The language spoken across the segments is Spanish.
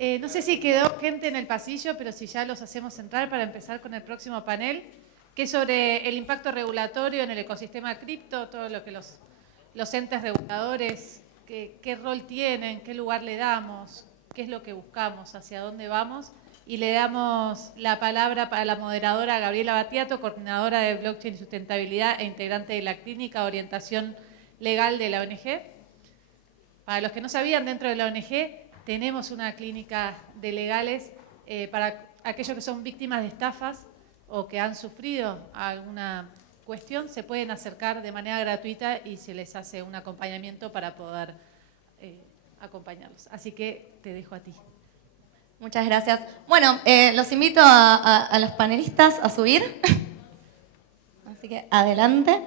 No sé si quedó gente en el pasillo, pero si ya los hacemos entrar para empezar con el próximo panel, que es sobre el impacto regulatorio en el ecosistema cripto, todo lo que los entes reguladores, qué rol tienen, qué lugar le damos, qué es lo que buscamos, hacia dónde vamos. Y le damos la palabra para la moderadora Gabriela Battiato, coordinadora de Blockchain y Sustentabilidad e integrante de la Clínica de Orientación Legal de la ONG. Para los que no sabían, dentro de la ONG tenemos una clínica de legales para aquellos que son víctimas de estafas o que han sufrido alguna cuestión, se pueden acercar de manera gratuita y se les hace un acompañamiento para poder acompañarlos. Así que te dejo a ti. Muchas gracias. Bueno, los invito a los panelistas a subir. Así que adelante.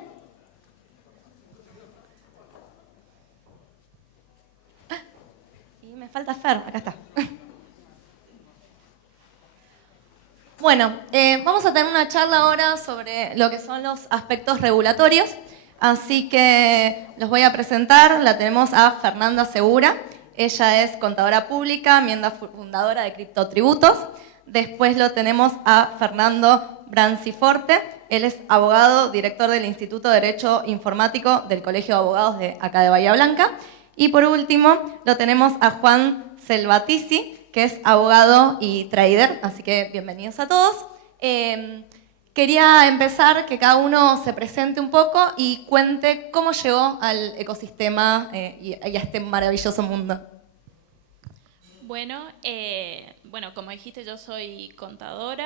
Y me falta Fer, acá está. Bueno, vamos a tener una charla ahora sobre lo que son los aspectos regulatorios. Así que los voy a presentar. La tenemos a Fernanda Segura. Ella es contadora pública, miembro fundadora de Criptotributos. Después lo tenemos a Fernando Branciforte. Él es abogado, director del Instituto de Derecho Informático del Colegio de Abogados de acá de Bahía Blanca. Y por último lo tenemos a Juan Selvatisi, que es abogado y trader. Así que bienvenidos a todos. Quería empezar que cada uno se presente un poco y cuente cómo llegó al ecosistema y a este maravilloso mundo. Bueno, como dijiste, yo soy contadora.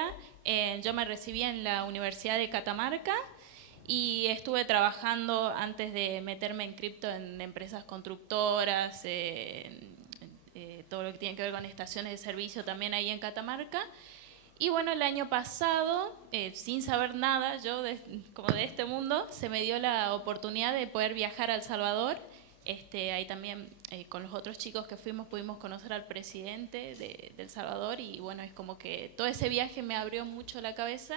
Yo me recibí en la Universidad de Catamarca y estuve trabajando antes de meterme en cripto en empresas constructoras, todo lo que tiene que ver con estaciones de servicio también ahí en Catamarca. Y bueno, el año pasado, sin saber nada yo como de este mundo, se me dio la oportunidad de poder viajar a El Salvador. Ahí también con los otros chicos que fuimos pudimos conocer al presidente de El Salvador y bueno, es como que todo ese viaje me abrió mucho la cabeza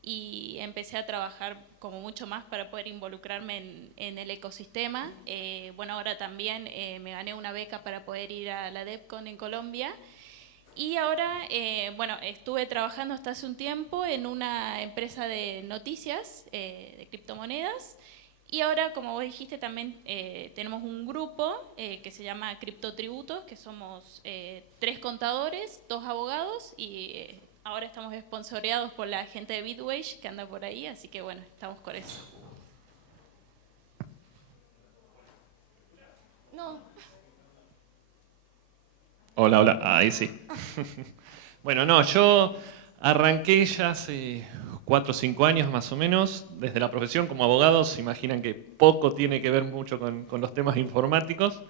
y empecé a trabajar como mucho más para poder involucrarme en el ecosistema. Bueno, ahora también me gané una beca para poder ir a la DevCon en Colombia. Y ahora, estuve trabajando hasta hace un tiempo en una empresa de noticias de criptomonedas. Y ahora, como vos dijiste, también tenemos un grupo que se llama Criptotributos, que somos 3 contadores, 2 abogados y ahora estamos sponsoreados por la gente de Bitwage que anda por ahí, así que bueno, estamos con eso. No. Hola, hola. Ahí sí. Bueno, no, yo arranqué ya hace 4 o 5 años más o menos, desde la profesión como abogado. Se imaginan que poco tiene que ver mucho con los temas informáticos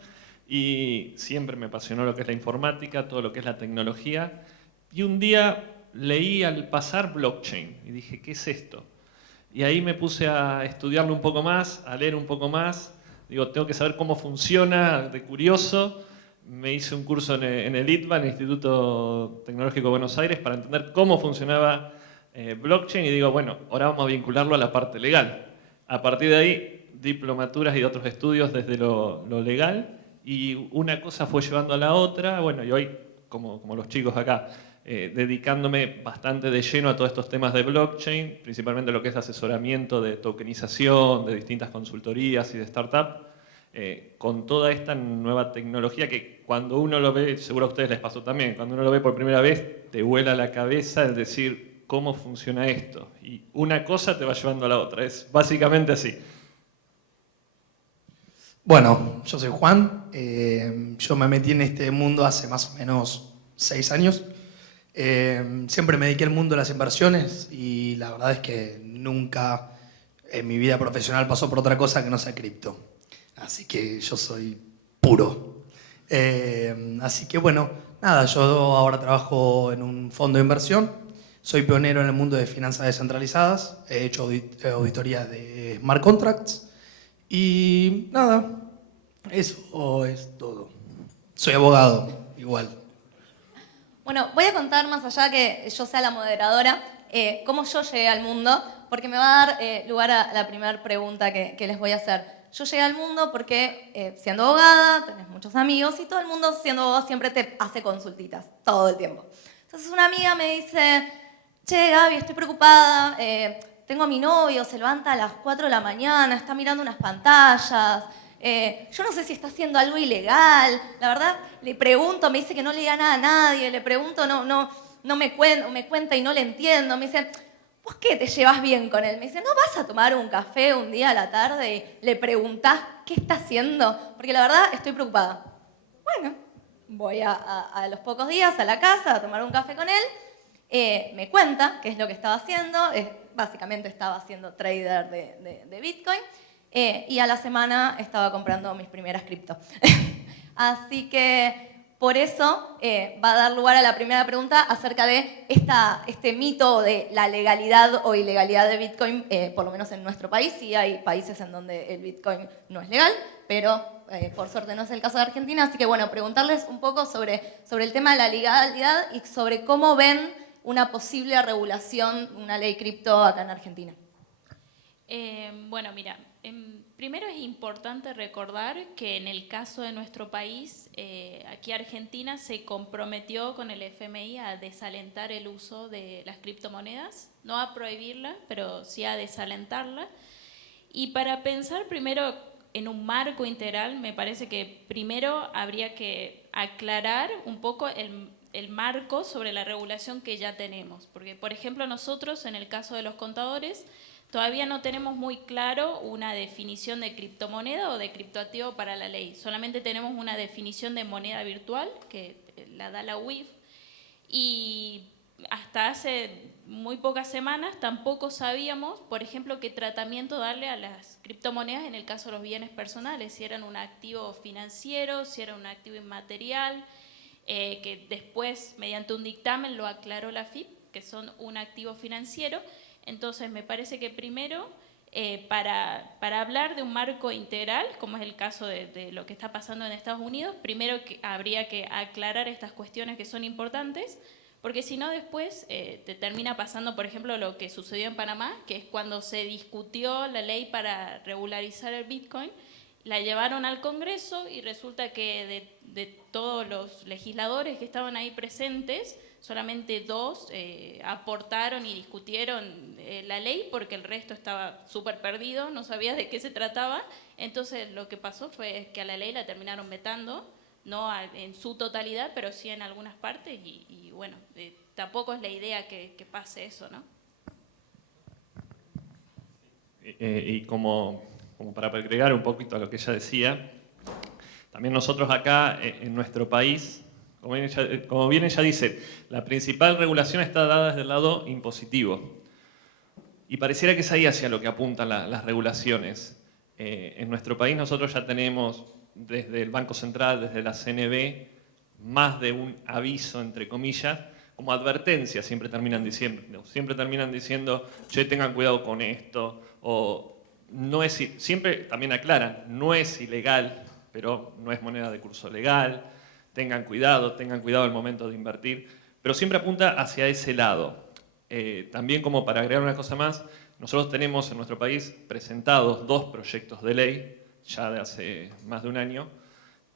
y siempre me apasionó lo que es la informática, todo lo que es la tecnología. Y un día leí al pasar blockchain y dije, ¿qué es esto? Y ahí me puse a estudiarlo un poco más, a leer un poco más. Digo, tengo que saber cómo funciona, de curioso. Me hice un curso en el ITBA, en el Instituto Tecnológico de Buenos Aires, para entender cómo funcionaba blockchain y digo, bueno, ahora vamos a vincularlo a la parte legal. A partir de ahí, diplomaturas y otros estudios desde lo legal y una cosa fue llevando a la otra. Bueno, y hoy, como los chicos acá, dedicándome bastante de lleno a todos estos temas de blockchain, principalmente lo que es asesoramiento de tokenización, de distintas consultorías y de startup. Con toda esta nueva tecnología que cuando uno lo ve, seguro a ustedes les pasó también, cuando uno lo ve por primera vez te vuela la cabeza el decir cómo funciona esto y una cosa te va llevando a la otra, es básicamente así. Bueno, yo soy Juan, yo me metí en este mundo hace más o menos 6 años. Siempre me dediqué al mundo de las inversiones y la verdad es que nunca en mi vida profesional pasó por otra cosa que no sea cripto. Así que yo soy puro. Así que bueno, nada, yo ahora trabajo en un fondo de inversión. Soy pionero en el mundo de finanzas descentralizadas. He hecho auditorías de smart contracts. Y nada, eso es todo. Soy abogado, igual. Bueno, voy a contar más allá que yo sea la moderadora, cómo yo llegué al mundo, porque me va a dar lugar a la primera pregunta que les voy a hacer. yo llegué al mundo porque siendo abogada, tenés muchos amigos y todo el mundo siendo abogado siempre te hace consultitas, todo el tiempo. Entonces una amiga me dice, che Gaby, estoy preocupada, tengo a mi novio, se levanta a las 4 de la mañana, está mirando unas pantallas, yo no sé si está haciendo algo ilegal, la verdad le pregunto, me dice que no le diga nada a nadie, le pregunto, no me cuenta y no le entiendo, me dice, ¿vos qué te llevas bien con él? Me dice, ¿no vas a tomar un café un día a la tarde y le preguntás qué está haciendo? Porque la verdad estoy preocupada. Bueno, voy a los pocos días a la casa a tomar un café con él, me cuenta qué es lo que estaba haciendo, básicamente estaba haciendo trader de Bitcoin, y a la semana estaba comprando mis primeras cripto. Así que por eso va a dar lugar a la primera pregunta acerca de este mito de la legalidad o ilegalidad de Bitcoin, por lo menos en nuestro país. Sí hay países en donde el Bitcoin no es legal, pero por suerte no es el caso de Argentina. Así que bueno, preguntarles un poco sobre el tema de la legalidad y sobre cómo ven una posible regulación, una ley cripto acá en Argentina. Bueno, mira, primero es importante recordar que en el caso de nuestro país, aquí Argentina se comprometió con el FMI a desalentar el uso de las criptomonedas, no a prohibirla, pero sí a desalentarla. Y para pensar primero en un marco integral, me parece que primero habría que aclarar un poco el marco sobre la regulación que ya tenemos. Porque, por ejemplo, nosotros, en el caso de los contadores, todavía no tenemos muy claro una definición de criptomoneda o de criptoactivo para la ley. Solamente tenemos una definición de moneda virtual, que la da la UIF, y hasta hace muy pocas semanas tampoco sabíamos, por ejemplo, qué tratamiento darle a las criptomonedas en el caso de los bienes personales, si eran un activo financiero, si era un activo inmaterial, que después, mediante un dictamen, lo aclaró la FIP, que son un activo financiero. Entonces, me parece que primero, para hablar de un marco integral, como es el caso de lo que está pasando en Estados Unidos, primero habría que aclarar estas cuestiones que son importantes, porque si no después te termina pasando, por ejemplo, lo que sucedió en Panamá, que es cuando se discutió la ley para regularizar el Bitcoin, la llevaron al Congreso y resulta que de todos los legisladores que estaban ahí presentes, solamente 2 aportaron y discutieron la ley porque el resto estaba súper perdido, no sabía de qué se trataba. Entonces lo que pasó fue que a la ley la terminaron vetando, no en su totalidad, pero sí en algunas partes y bueno, tampoco es la idea que pase eso, ¿no? Y como para agregar un poquito a lo que ella decía, también nosotros acá en nuestro país, como bien ella dice, la principal regulación está dada desde el lado impositivo. Y pareciera que es ahí hacia lo que apuntan las regulaciones. En nuestro país nosotros ya tenemos desde el Banco Central, desde la CNB, más de un aviso, entre comillas, como advertencia, siempre terminan diciendo, che, tengan cuidado con esto, o no es, siempre también aclaran, no es ilegal, pero no es moneda de curso legal, tengan cuidado al momento de invertir, pero siempre apunta hacia ese lado. También, como para agregar una cosa más, nosotros tenemos en nuestro país presentados 2 proyectos de ley, ya de hace más de un año,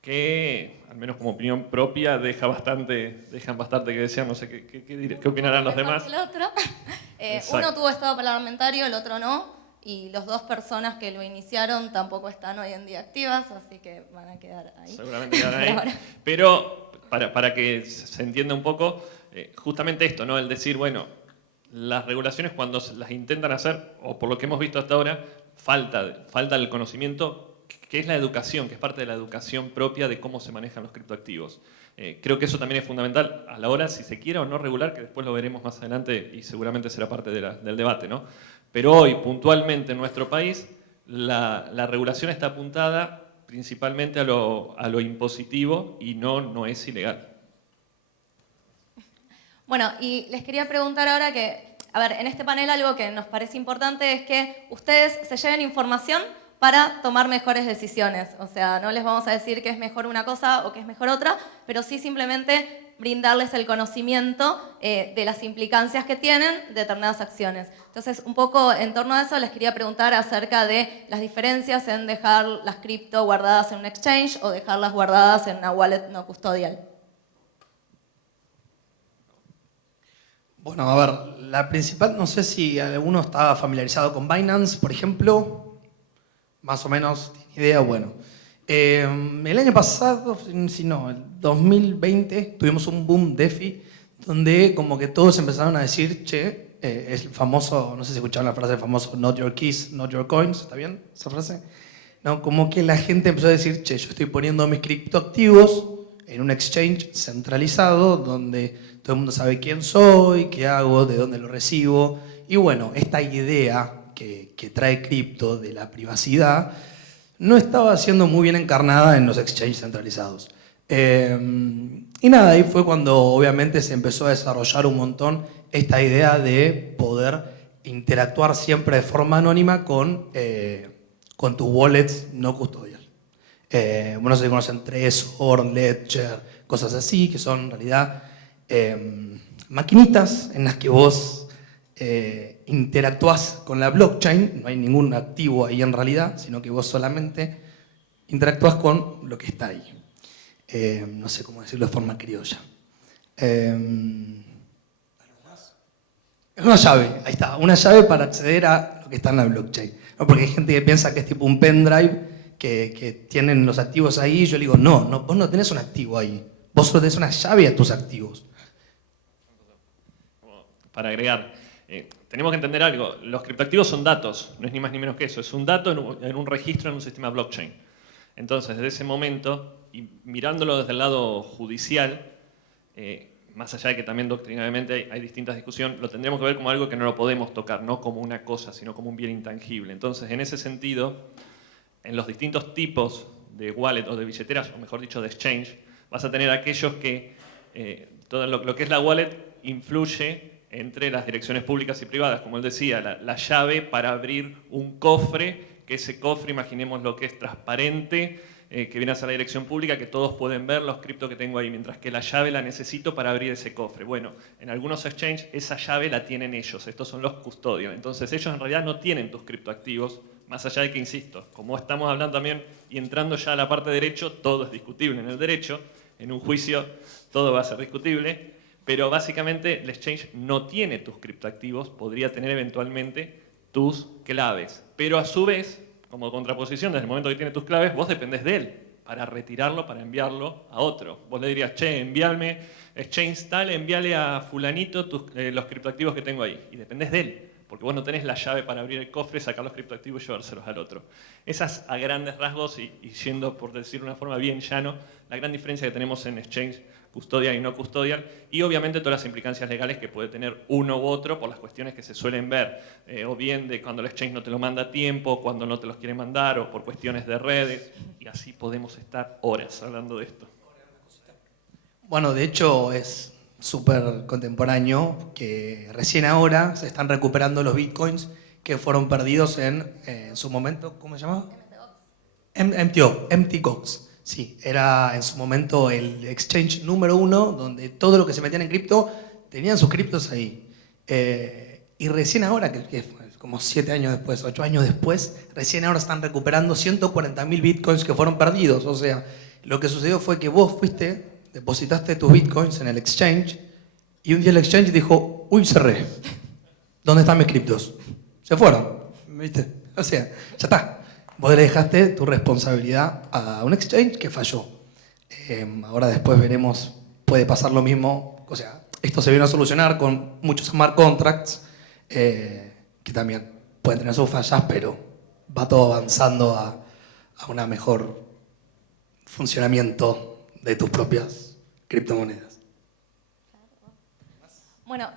que, al menos como opinión propia, dejan bastante que desear. No sé qué opinarán los demás. El otro. Uno tuvo estado parlamentario, el otro no, y las 2 personas que lo iniciaron tampoco están hoy en día activas, así que van a quedar ahí. Seguramente quedarán ahí. Pero para que se entienda un poco, justamente esto, ¿no? El decir, bueno, las regulaciones cuando las intentan hacer, o por lo que hemos visto hasta ahora, falta el conocimiento, que es la educación, que es parte de la educación propia de cómo se manejan los criptoactivos. Creo que eso también es fundamental a la hora, si se quiera o no regular, que después lo veremos más adelante y seguramente será parte del debate, ¿no? Pero hoy, puntualmente en nuestro país, la regulación está apuntada principalmente a lo impositivo y no es ilegal. Bueno, y les quería preguntar ahora que, a ver, en este panel algo que nos parece importante es que ustedes se lleven información para tomar mejores decisiones. O sea, no les vamos a decir que es mejor una cosa o que es mejor otra, pero sí simplemente brindarles el conocimiento de las implicancias que tienen determinadas acciones. Entonces, un poco en torno a eso les quería preguntar acerca de las diferencias en dejar las cripto guardadas en un exchange o dejarlas guardadas en una wallet no custodial. Bueno, a ver, la principal, no sé si alguno está familiarizado con Binance, por ejemplo, más o menos tiene idea, bueno. El año pasado, si no, el 2020, tuvimos un boom DeFi, donde como que todos empezaron a decir, che, es el famoso, no sé si escucharon la frase famoso, not your keys, not your coins, ¿está bien esa frase? No, como que la gente empezó a decir, che, yo estoy poniendo mis criptoactivos en un exchange centralizado, donde todo el mundo sabe quién soy, qué hago, de dónde lo recibo. Y bueno, esta idea que trae cripto de la privacidad no estaba siendo muy bien encarnada en los exchanges centralizados. Y nada, ahí fue cuando obviamente se empezó a desarrollar un montón esta idea de poder interactuar siempre de forma anónima con tus wallets no custodial. Bueno, se conocen Trezor, Ledger, cosas así, que son en realidad maquinitas en las que vos interactúas con la blockchain, no hay ningún activo ahí en realidad, sino que vos solamente interactúas con lo que está ahí. No sé cómo decirlo de forma criolla. Es una llave, ahí está, una llave para acceder a lo que está en la blockchain. ¿No? Porque hay gente que piensa que es tipo un pendrive que tienen los activos ahí, y yo le digo, no, vos no tenés un activo ahí, vos solo tenés una llave a tus activos. Para agregar, tenemos que entender algo, los criptoactivos son datos, no es ni más ni menos que eso, es un dato en un registro en un sistema blockchain. Entonces, desde ese momento, y mirándolo desde el lado judicial, más allá de que también doctrinalmente hay distintas discusiones, lo tendríamos que ver como algo que no lo podemos tocar, no como una cosa, sino como un bien intangible. Entonces, en ese sentido, en los distintos tipos de wallet o de billeteras, o mejor dicho, de exchange, vas a tener aquellos que todo lo que es la wallet influye entre las direcciones públicas y privadas. Como él decía, la llave para abrir un cofre, que ese cofre, imaginemos lo que es transparente, que viene a ser la dirección pública, que todos pueden ver los criptos que tengo ahí, mientras que la llave la necesito para abrir ese cofre. Bueno, en algunos exchanges esa llave la tienen ellos, estos son los custodios. Entonces ellos en realidad no tienen tus criptoactivos, más allá de que, insisto, como estamos hablando también y entrando ya a la parte de derecho, todo es discutible en el derecho, en un juicio todo va a ser discutible, pero básicamente el exchange no tiene tus criptoactivos, podría tener eventualmente tus claves, pero a su vez, como contraposición, desde el momento que tiene tus claves, vos dependés de él para retirarlo, para enviarlo a otro. Vos le dirías, che, envíame, exchange tal, envíale a fulanito los criptoactivos que tengo ahí, y dependés de él, porque vos no tenés la llave para abrir el cofre, sacar los criptoactivos y llevárselos al otro. Esas a grandes rasgos, y yendo por decir de una forma bien llano, la gran diferencia que tenemos en exchange custodial y no custodial, y obviamente todas las implicancias legales que puede tener uno u otro por las cuestiones que se suelen ver, o bien de cuando el exchange no te lo manda a tiempo, cuando no te los quiere mandar, o por cuestiones de redes, y así podemos estar horas hablando de esto. Bueno, de hecho es súper contemporáneo que recién ahora se están recuperando los bitcoins que fueron perdidos en su momento, ¿cómo se llamaba? MTGOX. Sí, era en su momento el exchange número 1 donde todo lo que se metían en cripto tenían sus criptos ahí. Y recién ahora, que fue como 7 años después, 8 años después, recién ahora están recuperando 140.000 bitcoins que fueron perdidos. O sea, lo que sucedió fue que vos fuiste, depositaste tus bitcoins en el exchange y un día el exchange dijo, uy, cerré. ¿Dónde están mis criptos? Se fueron, ¿viste? O sea, ya está. Vos le dejaste tu responsabilidad a un exchange que falló. Ahora después veremos, puede pasar lo mismo. O sea, esto se viene a solucionar con muchos smart contracts que también pueden tener sus fallas, pero va todo avanzando a un mejor funcionamiento de tus propias criptomonedas. Bueno,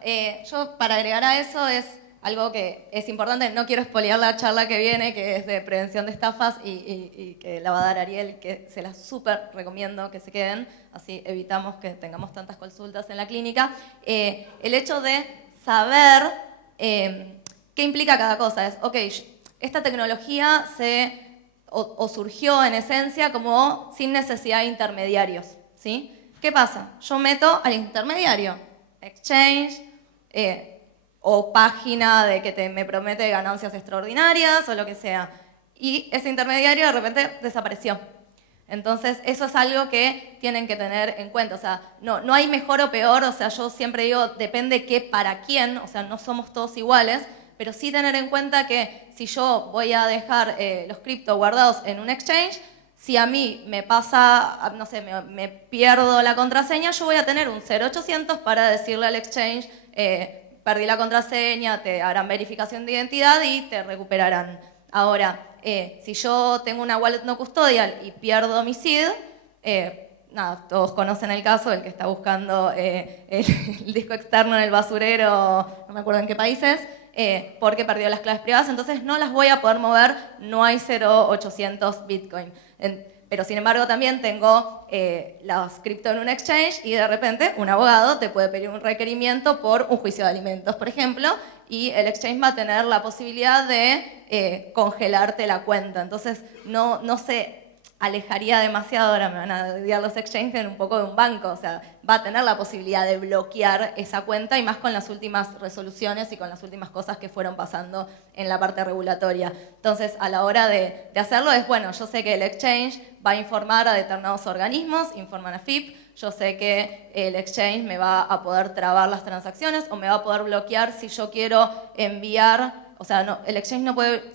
yo para agregar a eso es algo que es importante, no quiero espolear la charla que viene, que es de prevención de estafas y que la va a dar Ariel, que se las súper recomiendo que se queden, así evitamos que tengamos tantas consultas en la clínica. El hecho de saber qué implica cada cosa es, ok, esta tecnología surgió en esencia como sin necesidad de intermediarios, ¿sí? ¿Qué pasa? Yo meto al intermediario, exchange, o página de que me promete ganancias extraordinarias o lo que sea. Y ese intermediario de repente desapareció. Entonces, eso es algo que tienen que tener en cuenta. O sea, no hay mejor o peor, o sea, yo siempre digo, depende qué para quién, o sea, no somos todos iguales, pero sí tener en cuenta que si yo voy a dejar los cripto guardados en un exchange, si a mí me pasa, no sé, me pierdo la contraseña, yo voy a tener un 0800 para decirle al exchange, perdí la contraseña, te harán verificación de identidad y te recuperarán. Ahora, si yo tengo una wallet no custodial y pierdo mi SID, nada, todos conocen el caso, el que está buscando el disco externo en el basurero, no me acuerdo en qué países, porque perdió las claves privadas, entonces no las voy a poder mover, no hay 0.800 Bitcoin. Pero sin embargo también tengo los cripto en un exchange y de repente un abogado te puede pedir un requerimiento por un juicio de alimentos, por ejemplo, y el exchange va a tener la posibilidad de congelarte la cuenta. Entonces no se alejaría demasiado, ahora me van a odiar los exchanges, un poco de un banco, o sea, va a tener la posibilidad de bloquear esa cuenta y más con las últimas resoluciones y con las últimas cosas que fueron pasando en la parte regulatoria. Entonces, a la hora de hacerlo es, bueno, yo sé que el exchange va a informar a determinados organismos, informan a FIP, yo sé que el exchange me va a poder trabar las transacciones o me va a poder bloquear si yo quiero enviar. O sea, el exchange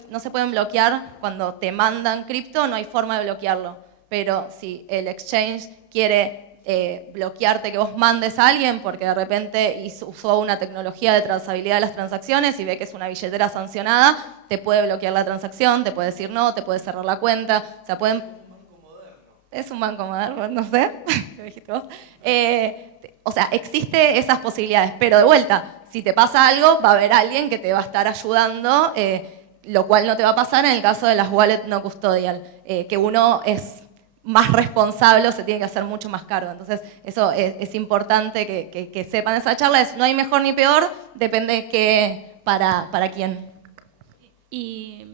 no se pueden bloquear cuando te mandan cripto, no hay forma de bloquearlo. Pero si el exchange quiere bloquearte que vos mandes a alguien porque de repente usó una tecnología de trazabilidad de las transacciones y ve que es una billetera sancionada, te puede bloquear la transacción, te puede decir no, te puede cerrar la cuenta. O sea, es un banco moderno, no sé. ¿Qué dijiste vos? O sea, existe esas posibilidades, pero de vuelta, si te pasa algo, va a haber alguien que te va a estar ayudando, lo cual no te va a pasar en el caso de las wallets no custodial, que uno es más responsable o se tiene que hacer mucho más cargo. Entonces, eso es importante que sepan esa charla. No hay mejor ni peor, depende qué para quién. Y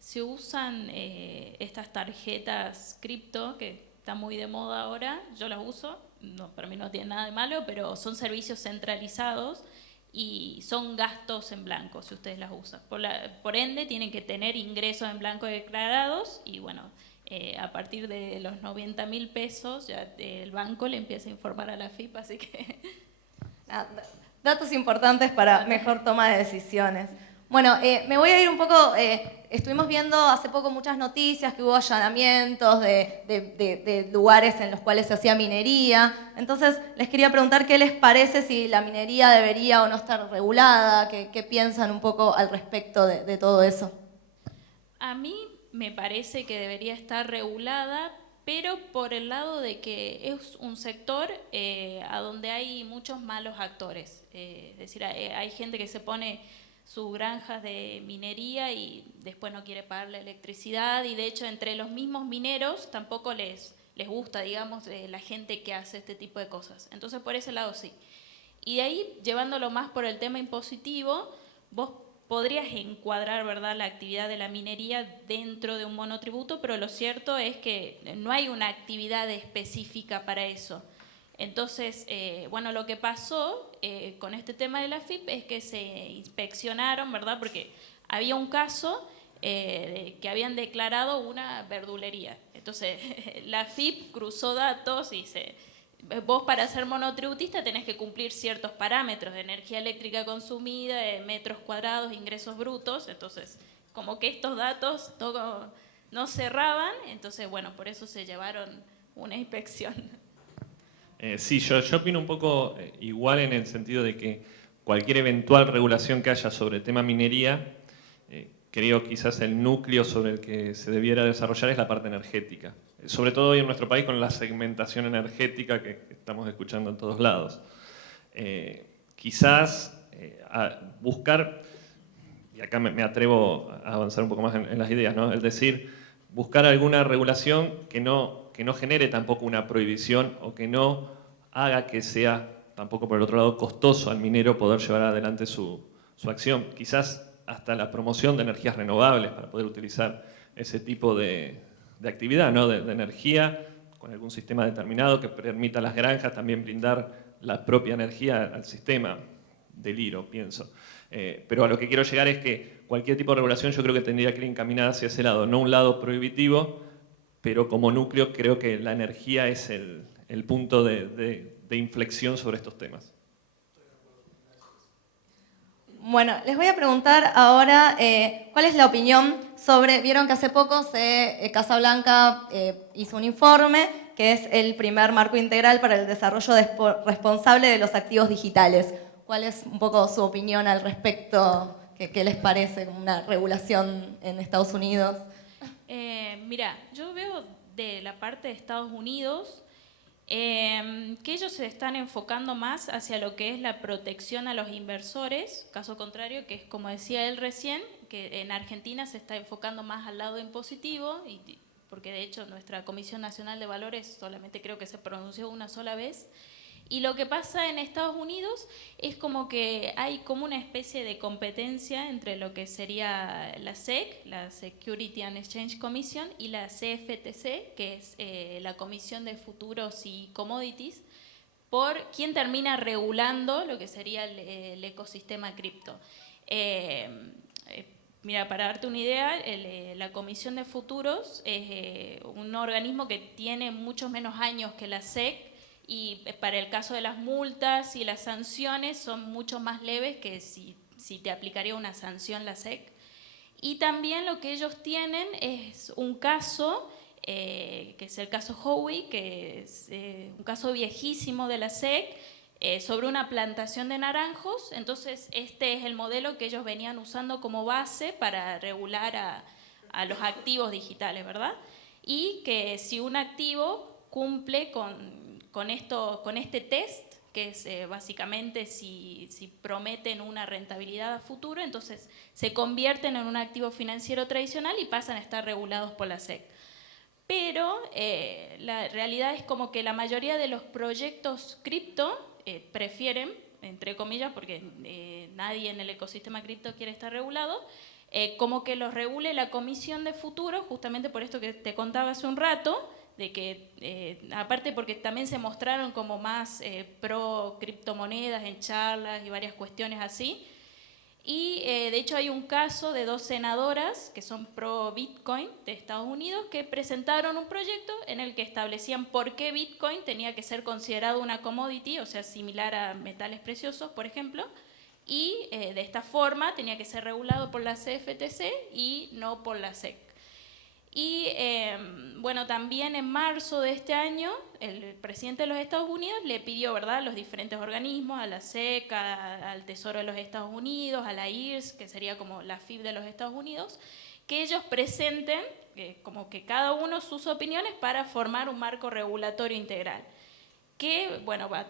se usan estas tarjetas cripto, que está muy de moda ahora, yo las uso, no, para mí no tiene nada de malo, pero son servicios centralizados y son gastos en blanco si ustedes las usan. Por ende, tienen que tener ingresos en blanco declarados y bueno, a partir de los 90.000 pesos ya el banco le empieza a informar a la FIP, así que... Datos importantes para mejor toma de decisiones. Bueno, me voy a ir un poco, estuvimos viendo hace poco muchas noticias que hubo allanamientos de lugares en los cuales se hacía minería. Entonces, les quería preguntar qué les parece si la minería debería o no estar regulada, qué piensan un poco al respecto de todo eso. A mí me parece que debería estar regulada, pero por el lado de que es un sector a donde hay muchos malos actores. Es decir, hay gente que se pone sus granjas de minería y después no quiere pagar la electricidad y de hecho entre los mismos mineros tampoco les gusta, digamos, la gente que hace este tipo de cosas. Entonces por ese lado sí. Y de ahí, llevándolo más por el tema impositivo, vos podrías encuadrar, ¿verdad?, la actividad de la minería dentro de un monotributo, pero lo cierto es que no hay una actividad específica para eso. Entonces, bueno, lo que pasó con este tema de la FIP es que se inspeccionaron, ¿verdad? Porque había un caso que habían declarado una verdulería. Entonces, la FIP cruzó datos y vos para ser monotributista tenés que cumplir ciertos parámetros de energía eléctrica consumida, de metros cuadrados, ingresos brutos. Entonces, como que estos datos no cerraban, entonces, bueno, por eso se llevaron una inspección. Sí, yo opino un poco igual en el sentido de que cualquier eventual regulación que haya sobre el tema minería, creo quizás el núcleo sobre el que se debiera desarrollar es la parte energética. Sobre todo hoy en nuestro país con la segmentación energética que estamos escuchando en todos lados. Quizás buscar, y acá me atrevo a avanzar un poco más en las ideas, ¿no? Es decir, buscar alguna regulación que no genere tampoco una prohibición o que no haga que sea tampoco por el otro lado costoso al minero poder llevar adelante su acción. Quizás hasta la promoción de energías renovables para poder utilizar ese tipo de actividad, ¿no? de energía con algún sistema determinado que permita a las granjas también brindar la propia energía al sistema. Deliro, pienso. Pero a lo que quiero llegar es que cualquier tipo de regulación yo creo que tendría que ir encaminada hacia ese lado, no un lado prohibitivo, pero como núcleo creo que la energía es el punto de inflexión sobre estos temas. Bueno, les voy a preguntar ahora cuál es la opinión sobre, vieron que hace poco Casablanca hizo un informe que es el primer marco integral para el desarrollo responsable de los activos digitales. ¿Cuál es un poco su opinión al respecto? ¿Qué les parece una regulación en Estados Unidos? Mira, yo veo de la parte de Estados Unidos que ellos se están enfocando más hacia lo que es la protección a los inversores, caso contrario, que es como decía él recién, que en Argentina se está enfocando más al lado impositivo, porque de hecho nuestra Comisión Nacional de Valores solamente creo que se pronunció una sola vez. Y lo que pasa en Estados Unidos es como que hay como una especie de competencia entre lo que sería la SEC, la Security and Exchange Commission, y la CFTC, que es la Comisión de Futuros y Commodities, por quién termina regulando lo que sería el ecosistema cripto. Mira, para darte una idea, la Comisión de Futuros es un organismo que tiene muchos menos años que la SEC, y para el caso de las multas y las sanciones son mucho más leves que si te aplicaría una sanción la SEC. Y también lo que ellos tienen es un caso, que es el caso Howey, que es un caso viejísimo de la SEC, sobre una plantación de naranjos. Entonces este es el modelo que ellos venían usando como base para regular a los activos digitales, ¿verdad? Y que si un activo cumple con este test, que es básicamente si prometen una rentabilidad a futuro, entonces se convierten en un activo financiero tradicional y pasan a estar regulados por la SEC. Pero la realidad es como que la mayoría de los proyectos cripto prefieren, entre comillas, porque nadie en el ecosistema cripto quiere estar regulado, como que los regule la Comisión de Futuros, justamente por esto que te contaba hace un rato, de que, aparte porque también se mostraron como más pro criptomonedas en charlas y varias cuestiones así. Y de hecho hay un caso de 2 senadoras que son pro Bitcoin de Estados Unidos que presentaron un proyecto en el que establecían por qué Bitcoin tenía que ser considerado una commodity, o sea, similar a metales preciosos, por ejemplo, y de esta forma tenía que ser regulado por la CFTC y no por la SEC. Y bueno, también en marzo de este año, el presidente de los Estados Unidos le pidió, ¿verdad?, a los diferentes organismos, a la SEC, al Tesoro de los Estados Unidos, a la IRS, que sería como la FIB de los Estados Unidos, que ellos presenten como que cada uno sus opiniones para formar un marco regulatorio integral. Que, bueno, va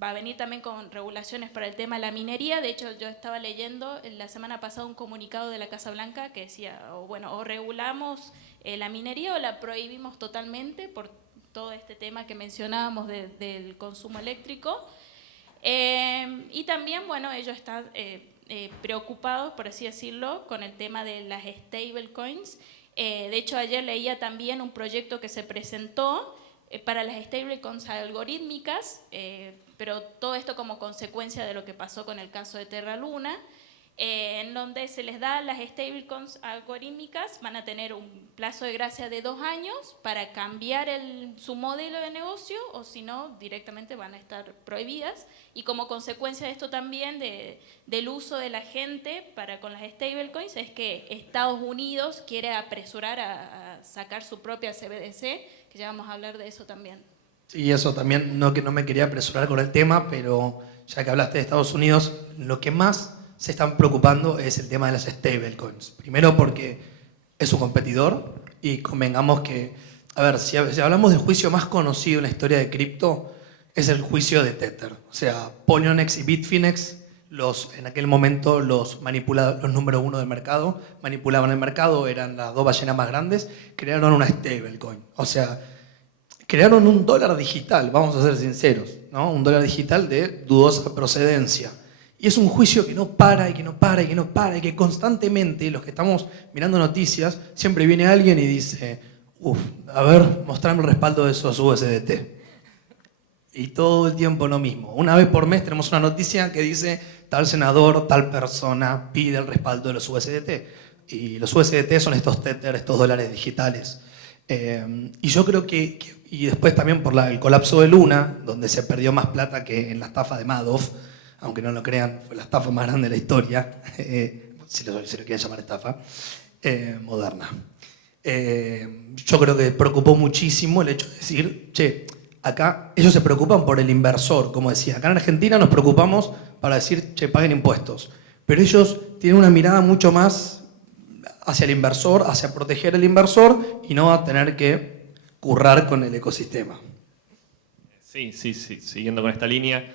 a venir también con regulaciones para el tema de la minería. De hecho, yo estaba leyendo la semana pasada un comunicado de la Casa Blanca que decía, o regulamos la minería o la prohibimos totalmente por todo este tema que mencionábamos del consumo eléctrico. Y también, bueno, ellos están preocupados, por así decirlo, con el tema de las stablecoins. De hecho, ayer leía también un proyecto que se presentó para las stablecoins algorítmicas, pero todo esto como consecuencia de lo que pasó con el caso de Terra Luna, en donde se les da las stablecoins algorítmicas, van a tener un plazo de gracia de 2 años para cambiar su modelo de negocio, o si no, directamente van a estar prohibidas. Y como consecuencia de esto también, del uso de la gente con las stablecoins, es que Estados Unidos quiere apresurar a sacar su propia CBDC, que ya vamos a hablar de eso también. Sí, eso también, no que no me quería apresurar con el tema, pero ya que hablaste de Estados Unidos, lo que más se están preocupando es el tema de las stablecoins. Primero porque es un competidor y convengamos que, a ver, si hablamos del juicio más conocido en la historia de cripto, es el juicio de Tether. O sea, Poloniex y Bitfinex, en aquel momento los número 1 del mercado, manipulaban el mercado, eran las 2 ballenas más grandes, crearon una stablecoin. O sea, crearon un dólar digital, vamos a ser sinceros, ¿no? Un dólar digital de dudosa procedencia. Y es un juicio que no para y que no para y que no para y que constantemente los que estamos mirando noticias, siempre viene alguien y dice, A ver, mostrame el respaldo de esos USDT. Y todo el tiempo lo mismo. Una vez por mes tenemos una noticia que dice tal senador, tal persona pide el respaldo de los USDT. Y los USDT son estos Tether, estos dólares digitales. Y yo creo y después también por el colapso de Luna, donde se perdió más plata que en la estafa de Madoff, aunque no lo crean, fue la estafa más grande de la historia, si lo quieren llamar estafa, moderna. Yo creo que preocupó muchísimo el hecho de decir, che, acá ellos se preocupan por el inversor, como decía, acá en Argentina nos preocupamos para decir, che, paguen impuestos, pero ellos tienen una mirada mucho más hacia el inversor, hacia proteger al inversor y no a tener que currar con el ecosistema. Sí, siguiendo con esta línea,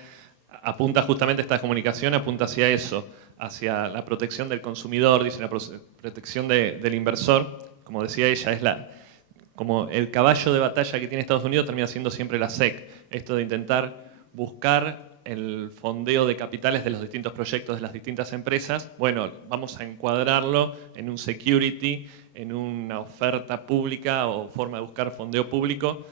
apunta justamente esta comunicación, apunta hacia eso, hacia la protección del consumidor, dice la protección del inversor, como decía ella, es como el caballo de batalla que tiene Estados Unidos termina siendo siempre la SEC, esto de intentar buscar el fondeo de capitales de los distintos proyectos de las distintas empresas. Bueno, vamos a encuadrarlo en un security, en una oferta pública o forma de buscar fondeo público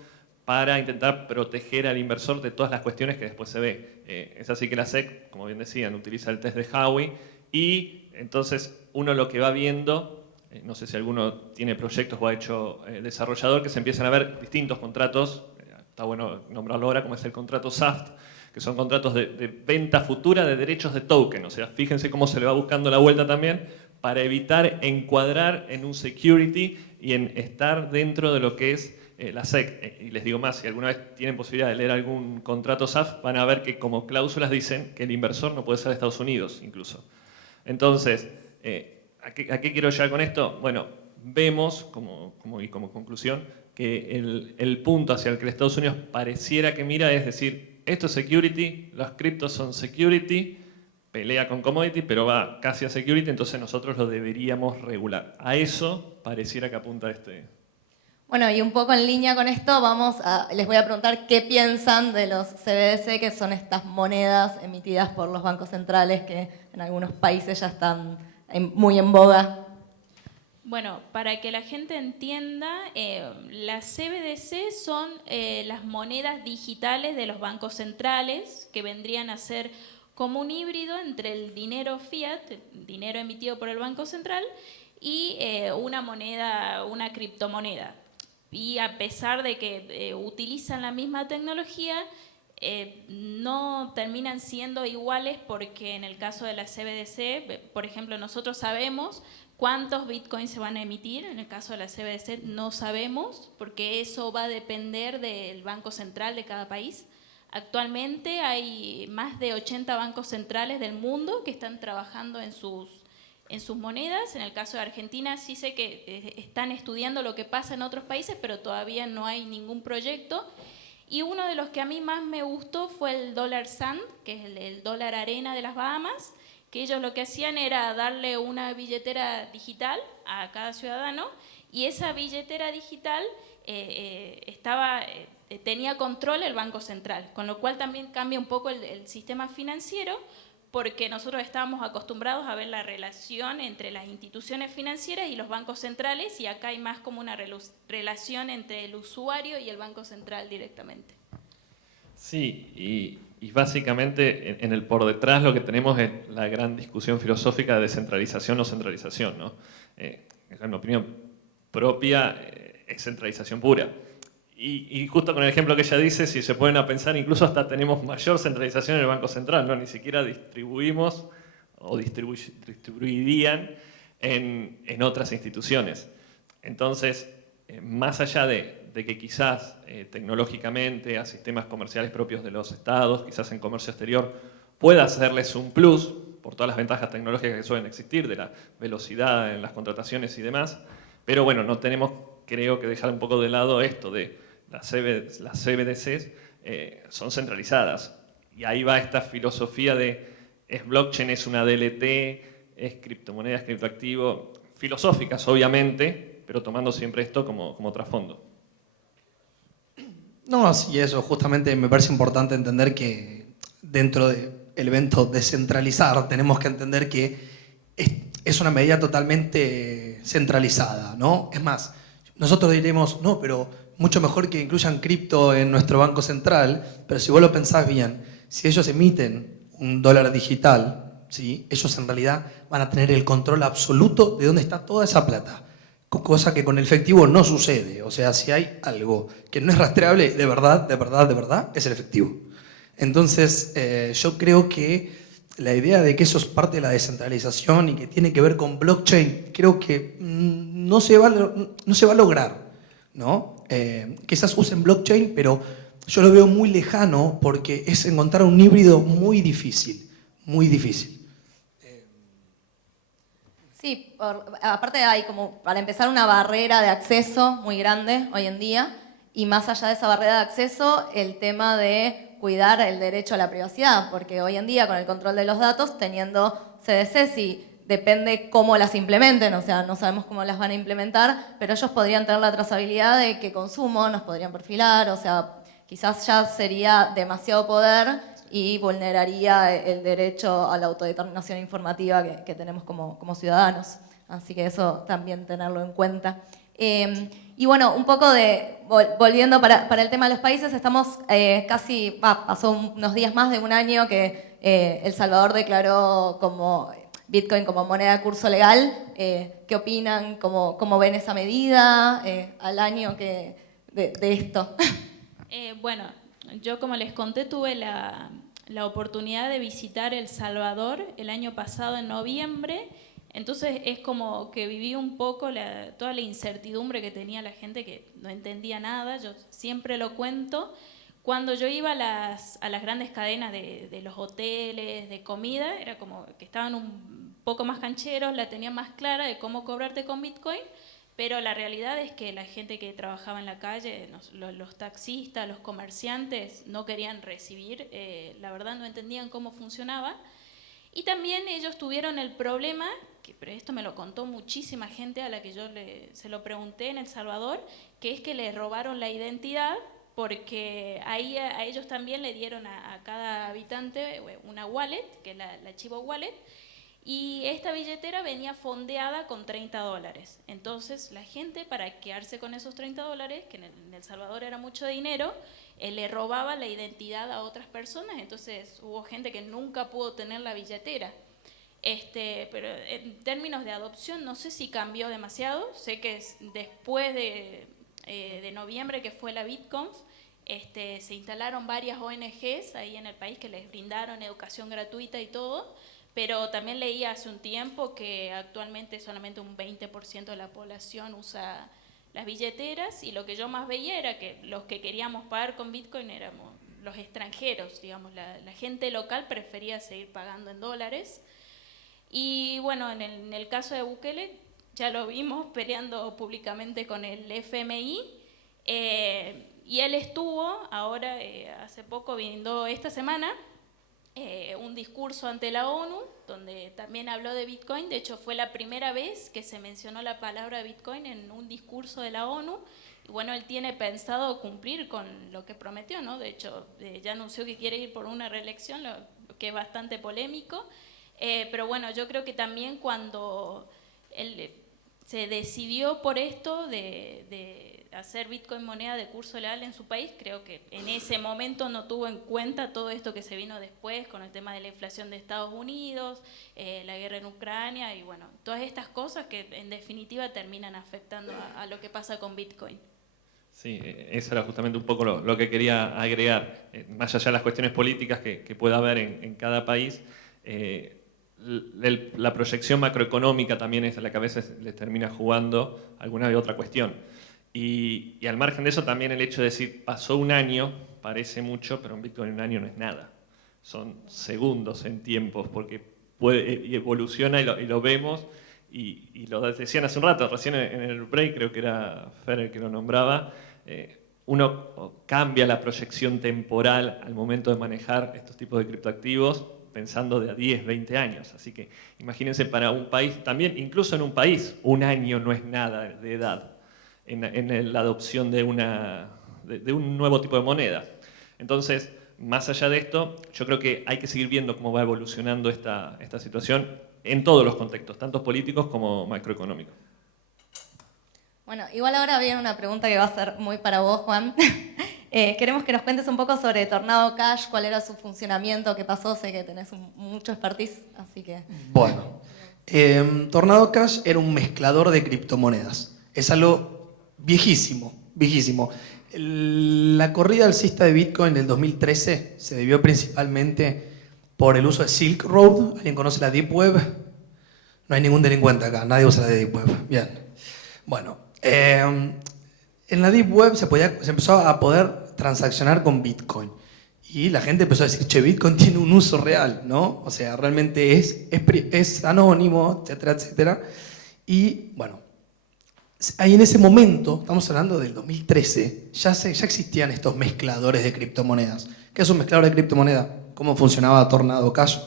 para intentar proteger al inversor de todas las cuestiones que después se ve. Es así que la SEC, como bien decían, utiliza el test de Howey y entonces uno lo que va viendo, no sé si alguno tiene proyectos o ha hecho desarrollador, que se empiezan a ver distintos contratos, está bueno nombrarlo ahora, como es el contrato SAFT, que son contratos de venta futura de derechos de token. O sea, fíjense cómo se le va buscando la vuelta también para evitar encuadrar en un security y en estar dentro de lo que es la SEC. Y les digo más, si alguna vez tienen posibilidad de leer algún contrato SAFT, van a ver que como cláusulas dicen que el inversor no puede ser de Estados Unidos, incluso. Entonces, ¿a qué quiero llegar con esto? Bueno, vemos, como conclusión, que el punto hacia el que Estados Unidos pareciera que mira es decir, esto es security, los criptos son security, pelea con commodity, pero va casi a security, entonces nosotros lo deberíamos regular. A eso pareciera que apunta Bueno, y un poco en línea con esto, les voy a preguntar qué piensan de los CBDC, que son estas monedas emitidas por los bancos centrales que en algunos países ya están muy en boga. Bueno, para que la gente entienda, las CBDC son las monedas digitales de los bancos centrales, que vendrían a ser como un híbrido entre el dinero fiat, el dinero emitido por el Banco Central, y una criptomoneda. Y a pesar de que utilizan la misma tecnología, no terminan siendo iguales, porque en el caso de la CBDC, por ejemplo, nosotros sabemos cuántos bitcoins se van a emitir. En el caso de la CBDC no sabemos, porque eso va a depender del Banco Central de cada país. Actualmente hay más de 80 bancos centrales del mundo que están trabajando en sus monedas. En el caso de Argentina sí sé que están estudiando lo que pasa en otros países, pero todavía no hay ningún proyecto. Y uno de los que a mí más me gustó fue el dólar Sand, que es el dólar arena de las Bahamas, que ellos lo que hacían era darle una billetera digital a cada ciudadano, y esa billetera digital tenía control el Banco Central, con lo cual también cambia un poco el sistema financiero, porque nosotros estábamos acostumbrados a ver la relación entre las instituciones financieras y los bancos centrales, y acá hay más como una relación entre el usuario y el Banco Central directamente. Sí, y básicamente en el por detrás lo que tenemos es la gran discusión filosófica de descentralización o centralización, ¿no? En mi opinión propia, es centralización pura. Y justo con el ejemplo que ella dice, si se ponen a pensar, incluso hasta tenemos mayor centralización en el Banco Central, ¿no? Ni siquiera distribuimos o distribuirían en otras instituciones. Entonces, más allá de que quizás tecnológicamente a sistemas comerciales propios de los estados, quizás en comercio exterior, pueda hacerles un plus por todas las ventajas tecnológicas que suelen existir, de la velocidad en las contrataciones y demás, pero bueno, no tenemos, creo, que dejar un poco de lado esto de las CBDCs son centralizadas. Y ahí va esta filosofía de es blockchain, es una DLT, es criptomoneda, es criptoactivo, filosóficas obviamente, pero tomando siempre esto como trasfondo. No, sí, eso justamente me parece importante entender que dentro del evento descentralizar tenemos que entender que es una medida totalmente centralizada, ¿no? Es más, nosotros diremos, no, pero mucho mejor que incluyan cripto en nuestro banco central, pero si vos lo pensás bien, si ellos emiten un dólar digital, ¿sí? Ellos en realidad van a tener el control absoluto de dónde está toda esa plata. Cosa que con el efectivo no sucede. O sea, si hay algo que no es rastreable, de verdad, es el efectivo. Entonces, yo creo que la idea de que eso es parte de la descentralización y que tiene que ver con blockchain, creo que no se va a lograr, ¿no? Quizás usen blockchain, pero yo lo veo muy lejano porque es encontrar un híbrido muy difícil, muy difícil. Sí, aparte hay como, para empezar, una barrera de acceso muy grande hoy en día, y más allá de esa barrera de acceso, el tema de cuidar el derecho a la privacidad, porque hoy en día con el control de los datos, teniendo CDCs, y depende cómo las implementen, o sea, no sabemos cómo las van a implementar, pero ellos podrían tener la trazabilidad de qué consumo, nos podrían perfilar, o sea, quizás ya sería demasiado poder y vulneraría el derecho a la autodeterminación informativa que tenemos como ciudadanos. Así que eso también tenerlo en cuenta. Y bueno, un poco volviendo para el tema de los países, estamos pasó unos días más de un año que El Salvador declaró como Bitcoin como moneda de curso legal. ¿Qué opinan? ¿Cómo ven esa medida al año de esto? Bueno, yo como les conté tuve la oportunidad de visitar El Salvador el año pasado en noviembre. Entonces es como que viví un poco toda la incertidumbre que tenía la gente que no entendía nada. Yo siempre lo cuento. Cuando yo iba a las grandes cadenas de los hoteles, de comida, era como que estaban un poco más cancheros, la tenían más clara de cómo cobrarte con Bitcoin, pero la realidad es que la gente que trabajaba en la calle, los taxistas, los comerciantes, no querían recibir, la verdad no entendían cómo funcionaba. Y también ellos tuvieron el problema, pero esto me lo contó muchísima gente a la que yo se lo pregunté en El Salvador, que es que les robaron la identidad, porque ahí a ellos también le dieron a cada habitante una wallet, que es la Chivo Wallet, y esta billetera venía fondeada con $30. Entonces la gente, para quedarse con esos $30, que en El Salvador era mucho dinero, le robaba la identidad a otras personas. Entonces hubo gente que nunca pudo tener la billetera. Pero en términos de adopción no sé si cambió demasiado. Sé que después de noviembre, que fue la BitConf, se instalaron varias ONGs ahí en el país que les brindaron educación gratuita y todo. Pero también leí hace un tiempo que actualmente solamente un 20% de la población usa las billeteras, y lo que yo más veía era que los que queríamos pagar con Bitcoin éramos los extranjeros, digamos, la gente local prefería seguir pagando en dólares. Y bueno, en el caso de Bukele, ya lo vimos peleando públicamente con el FMI, y él estuvo ahora, hace poco, vino esta semana, un discurso ante la ONU, donde también habló de Bitcoin. De hecho, fue la primera vez que se mencionó la palabra Bitcoin en un discurso de la ONU. Y bueno, él tiene pensado cumplir con lo que prometió, ¿no? De hecho, ya anunció que quiere ir por una reelección, lo que es bastante polémico. Pero bueno, yo creo que también cuando él se decidió por esto de hacer Bitcoin moneda de curso legal en su país, creo que en ese momento no tuvo en cuenta todo esto que se vino después con el tema de la inflación de Estados Unidos, la guerra en Ucrania y bueno, todas estas cosas que en definitiva terminan afectando a lo que pasa con Bitcoin. Sí, eso era justamente un poco lo que quería agregar. Más allá de las cuestiones políticas que pueda haber en cada país, la proyección macroeconómica también es la que a veces les termina jugando alguna otra cuestión. Y al margen de eso también el hecho de decir, pasó un año, parece mucho, pero en Bitcoin un año no es nada. Son segundos en tiempos, porque evoluciona y lo vemos, y lo decían hace un rato, recién en el break, creo que era Fer el que lo nombraba, uno cambia la proyección temporal al momento de manejar estos tipos de criptoactivos, pensando de a 10, 20 años. Así que imagínense para un país, también incluso en un país, un año no es nada de edad en la adopción de un nuevo tipo de moneda. Entonces, más allá de esto, yo creo que hay que seguir viendo cómo va evolucionando esta situación en todos los contextos, tanto políticos como macroeconómicos. Bueno, igual ahora viene una pregunta que va a ser muy para vos, Juan. Queremos que nos cuentes un poco sobre Tornado Cash, cuál era su funcionamiento, qué pasó, sé que tenés mucho expertise, así que... Bueno, Tornado Cash era un mezclador de criptomonedas. Es algo viejísimo, viejísimo. La corrida alcista de Bitcoin del 2013 se debió principalmente por el uso de Silk Road. ¿Alguien conoce la Deep Web? No hay ningún delincuente acá, nadie usa la Deep Web. Bien. Bueno, en la Deep Web se empezó a poder transaccionar con Bitcoin. Y la gente empezó a decir, che, Bitcoin tiene un uso real, ¿no? O sea, realmente es anónimo, etcétera, etcétera. Y bueno, ahí en ese momento, estamos hablando del 2013, ya existían estos mezcladores de criptomonedas. ¿Qué es un mezclador de criptomoneda? ¿Cómo funcionaba Tornado Cash?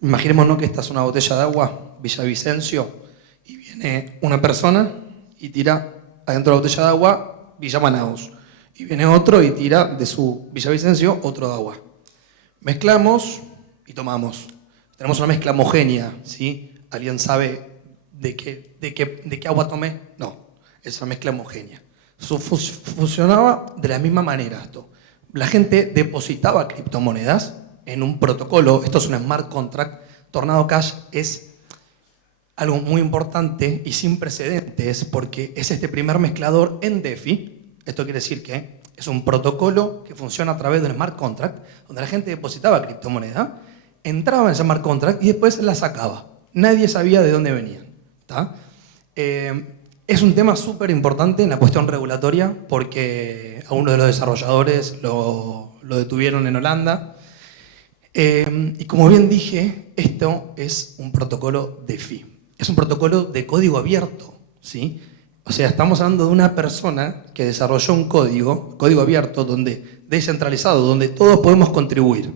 Imaginémonos que esta es una botella de agua, Villavicencio, y viene una persona y tira adentro de la botella de agua Villa Manaus. Y viene otro y tira de su Villavicencio otro de agua. Mezclamos y tomamos. Tenemos una mezcla homogénea, ¿sí? ¿Alguien sabe de qué agua tomé? No, es una mezcla homogénea. Funcionaba de la misma manera esto. La gente depositaba criptomonedas en un protocolo. Esto es un smart contract. Tornado Cash es algo muy importante y sin precedentes porque es este primer mezclador en DeFi. Esto quiere decir que es un protocolo que funciona a través de un smart contract donde la gente depositaba criptomoneda, entraba en ese smart contract y después la sacaba. Nadie sabía de dónde venían. ¿Tá? Es un tema súper importante en la cuestión regulatoria porque a uno de los desarrolladores lo detuvieron en Holanda. Y como bien dije, esto es un protocolo DeFi. Es un protocolo de código abierto, ¿sí? O sea, estamos hablando de una persona que desarrolló un código abierto, descentralizado, donde todos podemos contribuir.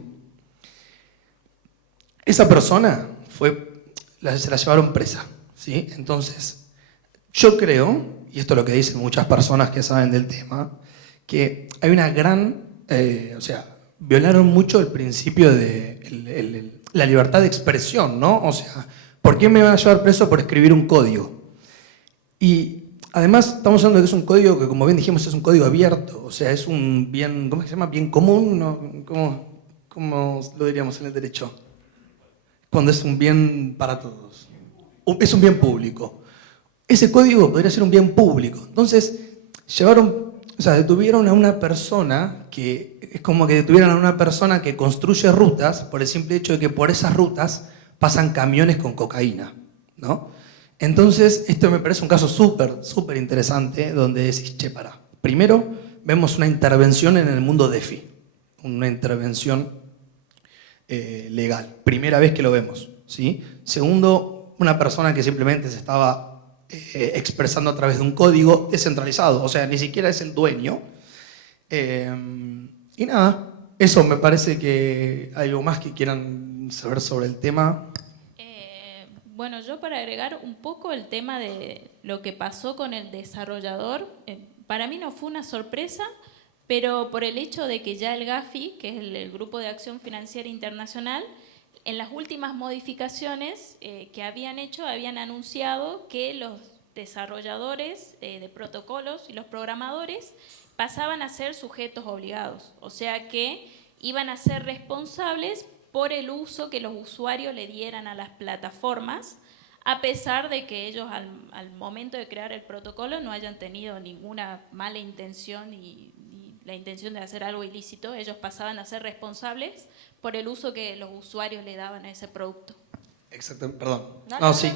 Esa persona se la llevaron presa, ¿sí? Entonces, yo creo, y esto es lo que dicen muchas personas que saben del tema, que hay una gran, violaron mucho el principio de la libertad de expresión, ¿no? O sea, ¿por qué me van a llevar preso por escribir un código? Y además estamos hablando de que es un código que, como bien dijimos, es un código abierto, o sea, es un bien, ¿cómo se llama? Bien común, ¿no? ¿Cómo lo diríamos en el derecho? Cuando es un bien para todos. Es un bien público. Ese código podría ser un bien público. Entonces, detuvieron a una persona que es como que detuvieran a una persona que construye rutas por el simple hecho de que por esas rutas pasan camiones con cocaína, ¿no? Entonces, esto me parece un caso súper interesante donde decís, che, pará. Primero, vemos una intervención en el mundo DeFi, una intervención legal. Primera vez que lo vemos, ¿sí? Segundo, una persona que simplemente se estaba expresando a través de un código descentralizado, o sea, ni siquiera es el dueño. Y nada, eso me parece que hay algo más que quieran saber sobre el tema. Bueno, yo para agregar un poco el tema de lo que pasó con el desarrollador, para mí no fue una sorpresa, pero por el hecho de que ya el GAFI, que es el Grupo de Acción Financiera Internacional, en las últimas modificaciones que habían hecho, habían anunciado que los desarrolladores de protocolos y los programadores pasaban a ser sujetos obligados, o sea que iban a ser responsables por el uso que los usuarios le dieran a las plataformas, a pesar de que ellos al momento de crear el protocolo no hayan tenido ninguna mala intención ni la intención de hacer algo ilícito, ellos pasaban a ser responsables por el uso que los usuarios le daban a ese producto. Exacto, perdón.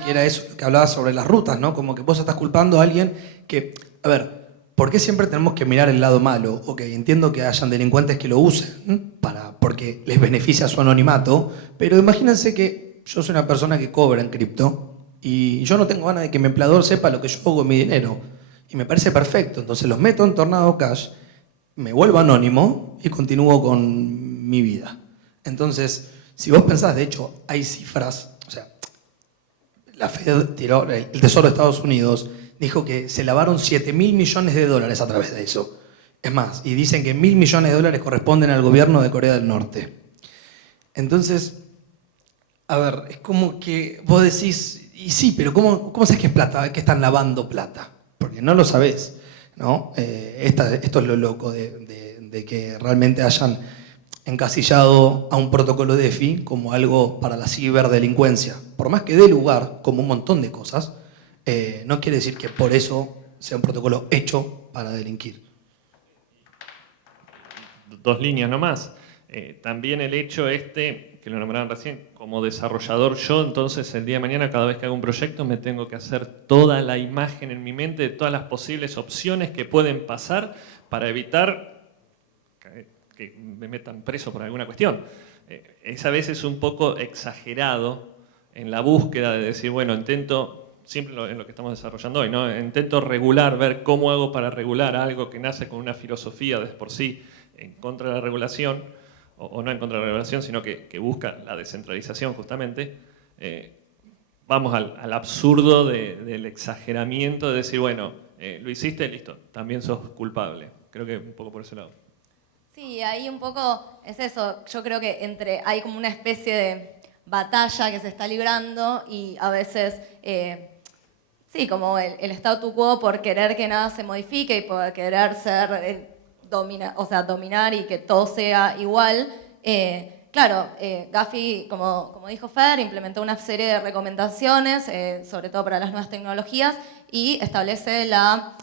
Que era eso, que hablaba sobre las rutas, ¿no? Como que vos estás culpando a alguien que, a ver, ¿por qué siempre tenemos que mirar el lado malo? Ok, entiendo que hayan delincuentes que lo usen porque les beneficia su anonimato, pero imagínense que yo soy una persona que cobra en cripto y yo no tengo ganas de que mi empleador sepa lo que yo hago con mi dinero. Y me parece perfecto. Entonces los meto en Tornado Cash, me vuelvo anónimo y continúo con mi vida. Entonces, si vos pensás, de hecho, hay cifras, o sea, la Fed tiró, el Tesoro de Estados Unidos dijo que se lavaron $7.000 millones a través de eso. Es más, y dicen que $1.000 millones corresponden al gobierno de Corea del Norte. Entonces, a ver, es como que vos decís, y sí, pero ¿cómo sabes que es plata, que están lavando plata? porque no lo sabés, ¿no? Esto es lo loco de que realmente hayan encasillado a un protocolo DeFi como algo para la ciberdelincuencia. Por más que dé lugar, como un montón de cosas, no quiere decir que por eso sea un protocolo hecho para delinquir. 2 líneas nomás. También el hecho que lo nombraron recién, como desarrollador yo, entonces el día de mañana cada vez que hago un proyecto me tengo que hacer toda la imagen en mi mente de todas las posibles opciones que pueden pasar para evitar que me metan preso por alguna cuestión. Es a veces un poco exagerado en la búsqueda de decir, bueno, intento, siempre en lo que estamos desarrollando hoy, ¿no? Intento regular, ver cómo hago para regular algo que nace con una filosofía de por sí en contra de la regulación, o no en contra de la regulación, sino que busca la descentralización justamente. Vamos al absurdo del exageramiento de decir, bueno, lo hiciste, listo, también sos culpable. Creo que un poco por ese lado. Sí, ahí un poco es eso. Yo creo que hay como una especie de batalla que se está librando y a veces, sí, como el statu quo por querer que nada se modifique y por querer ser, dominar y que todo sea igual. Claro, Gafi, como dijo Fer, implementó una serie de recomendaciones, sobre todo para las nuevas tecnologías, y establece la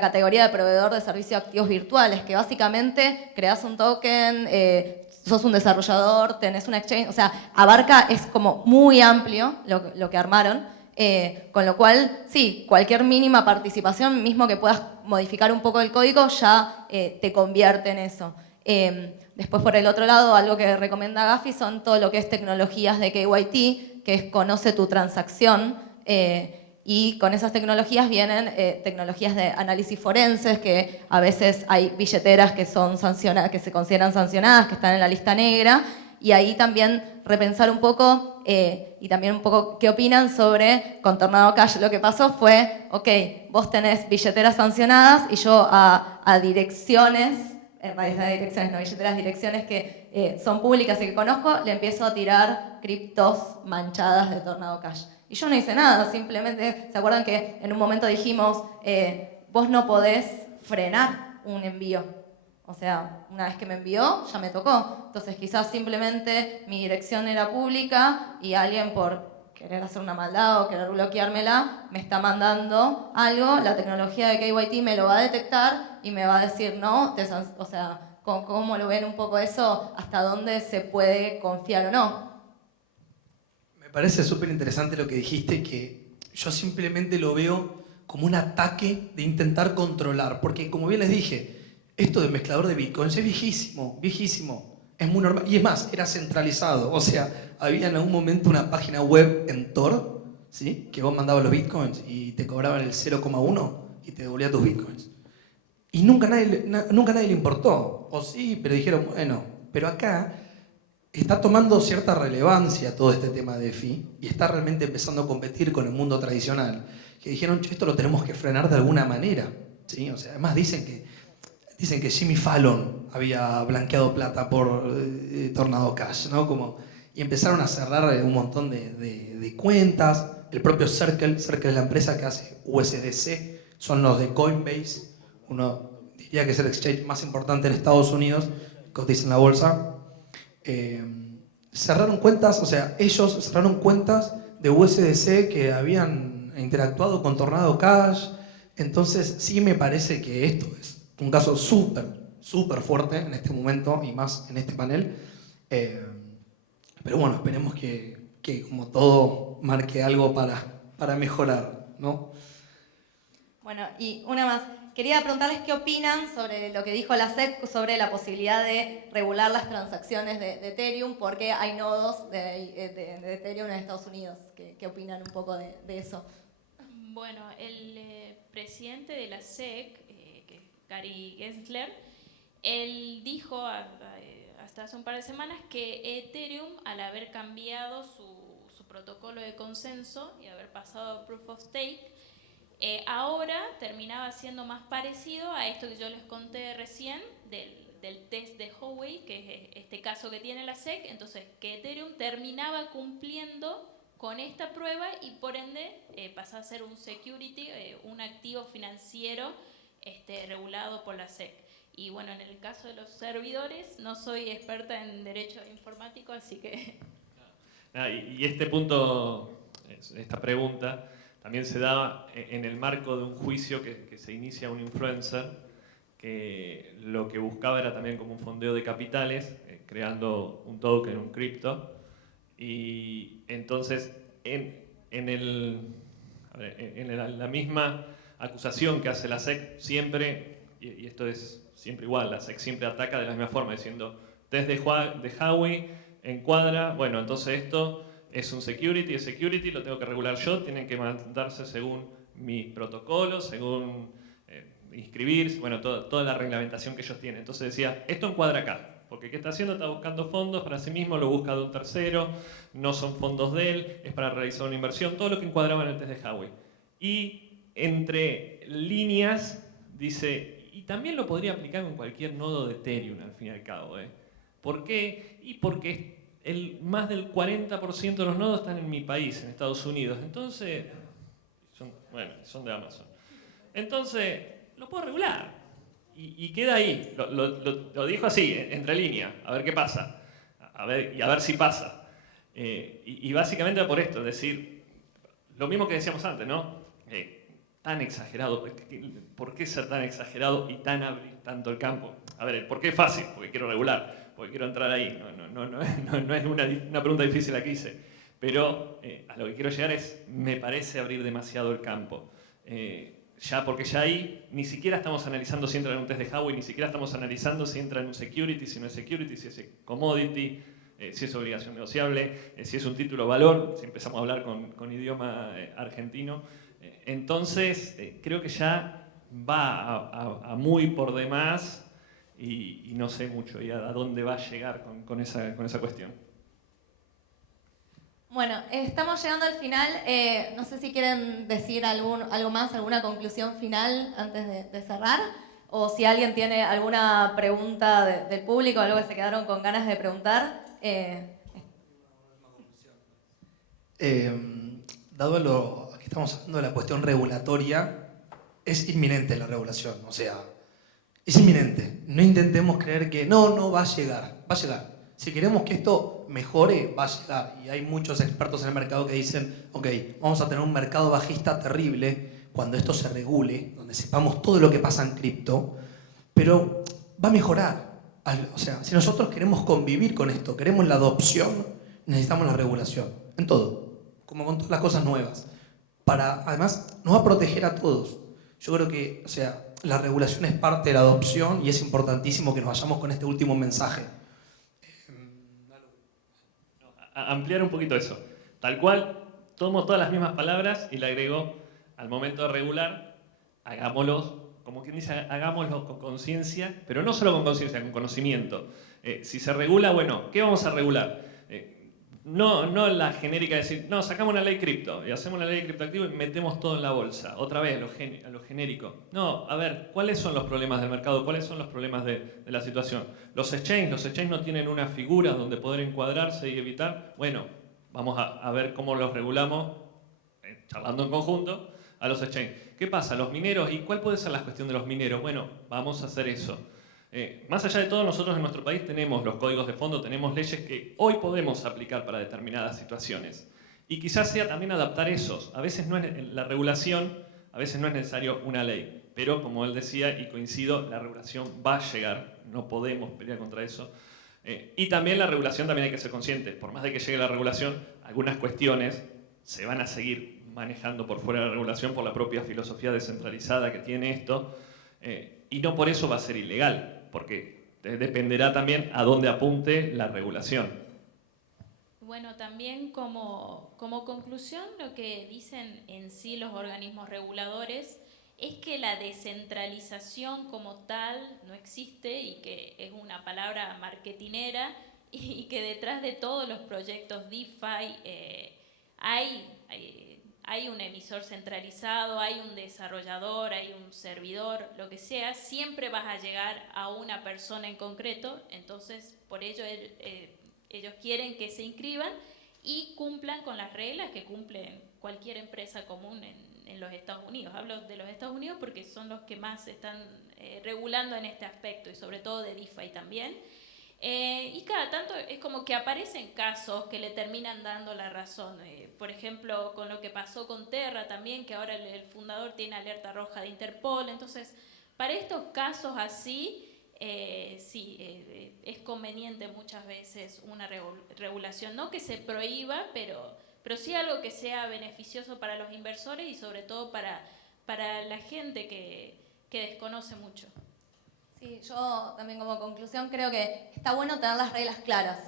categoría de proveedor de servicios de activos virtuales, que básicamente creas un token, sos un desarrollador, tenés un exchange, o sea, es como muy amplio lo que armaron, con lo cual, sí, cualquier mínima participación, mismo que puedas modificar un poco el código, ya te convierte en eso. Después, por el otro lado, algo que recomienda Gafi son todo lo que es tecnologías de KYT, que es conoce tu transacción, y con esas tecnologías vienen tecnologías de análisis forenses, que a veces hay billeteras que se consideran sancionadas, que están en la lista negra, y ahí también repensar un poco, y también un poco qué opinan sobre, con Tornado Cash lo que pasó fue, ok, vos tenés billeteras sancionadas y yo a direcciones, en realidad direcciones, no billeteras, direcciones que son públicas y que conozco, le empiezo a tirar criptos manchadas de Tornado Cash. Y yo no hice nada, simplemente, ¿se acuerdan que en un momento dijimos, vos no podés frenar un envío? O sea, una vez que me envió, ya me tocó. Entonces quizás simplemente mi dirección era pública y alguien por querer hacer una maldad o querer bloqueármela, me está mandando algo, la tecnología de KYT me lo va a detectar y me va a decir no, o sea, ¿cómo lo ven un poco eso? ¿Hasta dónde se puede confiar o no? Me parece súper interesante lo que dijiste, que yo simplemente lo veo como un ataque de intentar controlar, porque como bien les dije, esto del mezclador de bitcoins es viejísimo, viejísimo, es muy normal, y es más, era centralizado, o sea, había en algún momento una página web en Tor, ¿sí? Que vos mandabas los bitcoins y te cobraban el 0,1 y te devolvía tus bitcoins. Y nunca nadie le importó, o sí, pero dijeron, bueno, pero acá está tomando cierta relevancia todo este tema de DeFi y está realmente empezando a competir con el mundo tradicional, que dijeron, esto lo tenemos que frenar de alguna manera, ¿sí? O sea, además dicen que Jimmy Fallon había blanqueado plata por Tornado Cash, ¿no? Y empezaron a cerrar un montón de cuentas. El propio Circle es la empresa que hace USDC, son los de Coinbase, uno diría que es el exchange más importante en Estados Unidos, cotiza en la bolsa. Cerraron cuentas, o sea, ellos cerraron cuentas de USDC que habían interactuado con Tornado Cash. Entonces sí me parece que esto es un caso súper fuerte en este momento y más en este panel. Pero bueno, esperemos que como todo marque algo para mejorar, ¿no? Bueno, y una más. Quería preguntarles qué opinan sobre lo que dijo la SEC sobre la posibilidad de regular las transacciones de Ethereum, porque hay nodos de Ethereum en Estados Unidos. ¿Qué opinan un poco de eso? Bueno, el presidente de la SEC, que es Gary Gensler, él dijo hasta hace un par de semanas que Ethereum, al haber cambiado su protocolo de consenso y haber pasado a Proof of Stake, ahora terminaba siendo más parecido a esto que yo les conté recién del test de Howey, que es este caso que tiene la SEC. Entonces, que Ethereum terminaba cumpliendo con esta prueba y por ende pasa a ser un security, un activo financiero regulado por la SEC. Y bueno, en el caso de los servidores, no soy experta en derecho informático, así que... Y este punto, esta pregunta, también se da en el marco de un juicio que se inicia un influencer, que lo que buscaba era también como un fondeo de capitales, creando un token, un cripto, y entonces la misma acusación que hace la SEC siempre, y esto es siempre igual, la SEC siempre ataca de la misma forma, diciendo, test de Howey encuadra, bueno, entonces esto es un security, es security, lo tengo que regular yo, tienen que mandarse según mis protocolos, según inscribirse, bueno, toda la reglamentación que ellos tienen. Entonces decía, esto encuadra acá, porque ¿qué está haciendo? Está buscando fondos para sí mismo, lo busca de un tercero, no son fondos de él, es para realizar una inversión, todo lo que encuadraba en el test de Howey. Y entre líneas dice, y también lo podría aplicar en cualquier nodo de Ethereum, al fin y al cabo. ¿Por qué? Y porque más del 40% de los nodos están en mi país, en Estados Unidos. Entonces, son de Amazon. Entonces, lo puedo regular. Y queda ahí. Lo dijo así, entre líneas, a ver qué pasa. A ver si pasa. Y básicamente por esto, es decir, lo mismo que decíamos antes, ¿no? Tan exagerado, ¿por qué ser tan exagerado y tan abrir tanto el campo? A ver, ¿el por qué es fácil? Porque quiero regular, porque quiero entrar ahí. No es una pregunta difícil la que hice. Pero a lo que quiero llegar es, me parece abrir demasiado el campo. Porque ya ahí ni siquiera estamos analizando si entra en un test de Howey, ni siquiera estamos analizando si entra en un security, si no es security, si es commodity, si es obligación negociable, si es un título de valor, si empezamos a hablar con idioma argentino. Entonces, creo que ya va a muy por demás y no sé mucho y a dónde va a llegar con esa cuestión. Bueno, estamos llegando al final. No sé si quieren decir algo más, alguna conclusión final antes de cerrar, o si alguien tiene alguna pregunta del público, algo que se quedaron con ganas de preguntar. Dado que estamos hablando de la cuestión regulatoria, es inminente la regulación, o sea, es inminente. No intentemos creer que no va a llegar, va a llegar. Si queremos que esto mejore, va a llegar. Y hay muchos expertos en el mercado que dicen, ok, vamos a tener un mercado bajista terrible cuando esto se regule, donde sepamos todo lo que pasa en cripto, pero va a mejorar. O sea, si nosotros queremos convivir con esto, queremos la adopción, necesitamos la regulación, en todo, como con todas las cosas nuevas. Además, nos va a proteger a todos. Yo creo que, o sea, la regulación es parte de la adopción y es importantísimo que nos vayamos con este último mensaje. Ampliar un poquito eso. Tal cual, tomo todas las mismas palabras y le agrego, al momento de regular, hagámoslo, como quien dice, hagámoslo con conciencia, pero no solo con conciencia, con conocimiento. Si se regula, bueno, ¿qué vamos a regular? No la genérica de decir, no, sacamos una ley cripto y hacemos una ley de criptoactivo y metemos todo en la bolsa. Otra vez, a lo genérico. No, a ver, ¿cuáles son los problemas del mercado? ¿Cuáles son los problemas de la situación? Los exchanges no tienen una figura donde poder encuadrarse y evitar. Bueno, vamos a ver cómo los regulamos, charlando en conjunto, a los exchanges. ¿Qué pasa? Los mineros, ¿y cuál puede ser la cuestión de los mineros? Bueno, vamos a hacer eso. Más allá de todo, nosotros en nuestro país tenemos los códigos de fondo, tenemos leyes que hoy podemos aplicar para determinadas situaciones. Y quizás sea también adaptar esos. A veces no es la regulación, a veces no es necesario una ley. Pero, como él decía, y coincido, la regulación va a llegar, no podemos pelear contra eso. Y también la regulación también hay que ser conscientes. Por más de que llegue la regulación, algunas cuestiones se van a seguir manejando por fuera de la regulación por la propia filosofía descentralizada que tiene esto. Y no por eso va a ser ilegal, porque dependerá también a dónde apunte la regulación. Bueno, también como conclusión, lo que dicen en sí los organismos reguladores es que la descentralización como tal no existe y que es una palabra marketinera y que detrás de todos los proyectos DeFi hay un emisor centralizado, hay un desarrollador, hay un servidor, lo que sea, siempre vas a llegar a una persona en concreto, entonces por ello ellos quieren que se inscriban y cumplan con las reglas que cumplen cualquier empresa común en los Estados Unidos. Hablo de los Estados Unidos porque son los que más están regulando en este aspecto, y sobre todo de DeFi también. Y cada tanto es como que aparecen casos que le terminan dando la razón. Por ejemplo, con lo que pasó con Terra también, que ahora el fundador tiene alerta roja de Interpol. Entonces, para estos casos así, es conveniente muchas veces una regulación. No que se prohíba, pero sí algo que sea beneficioso para los inversores y sobre todo para la gente que desconoce mucho. Sí, yo también como conclusión creo que está bueno tener las reglas claras,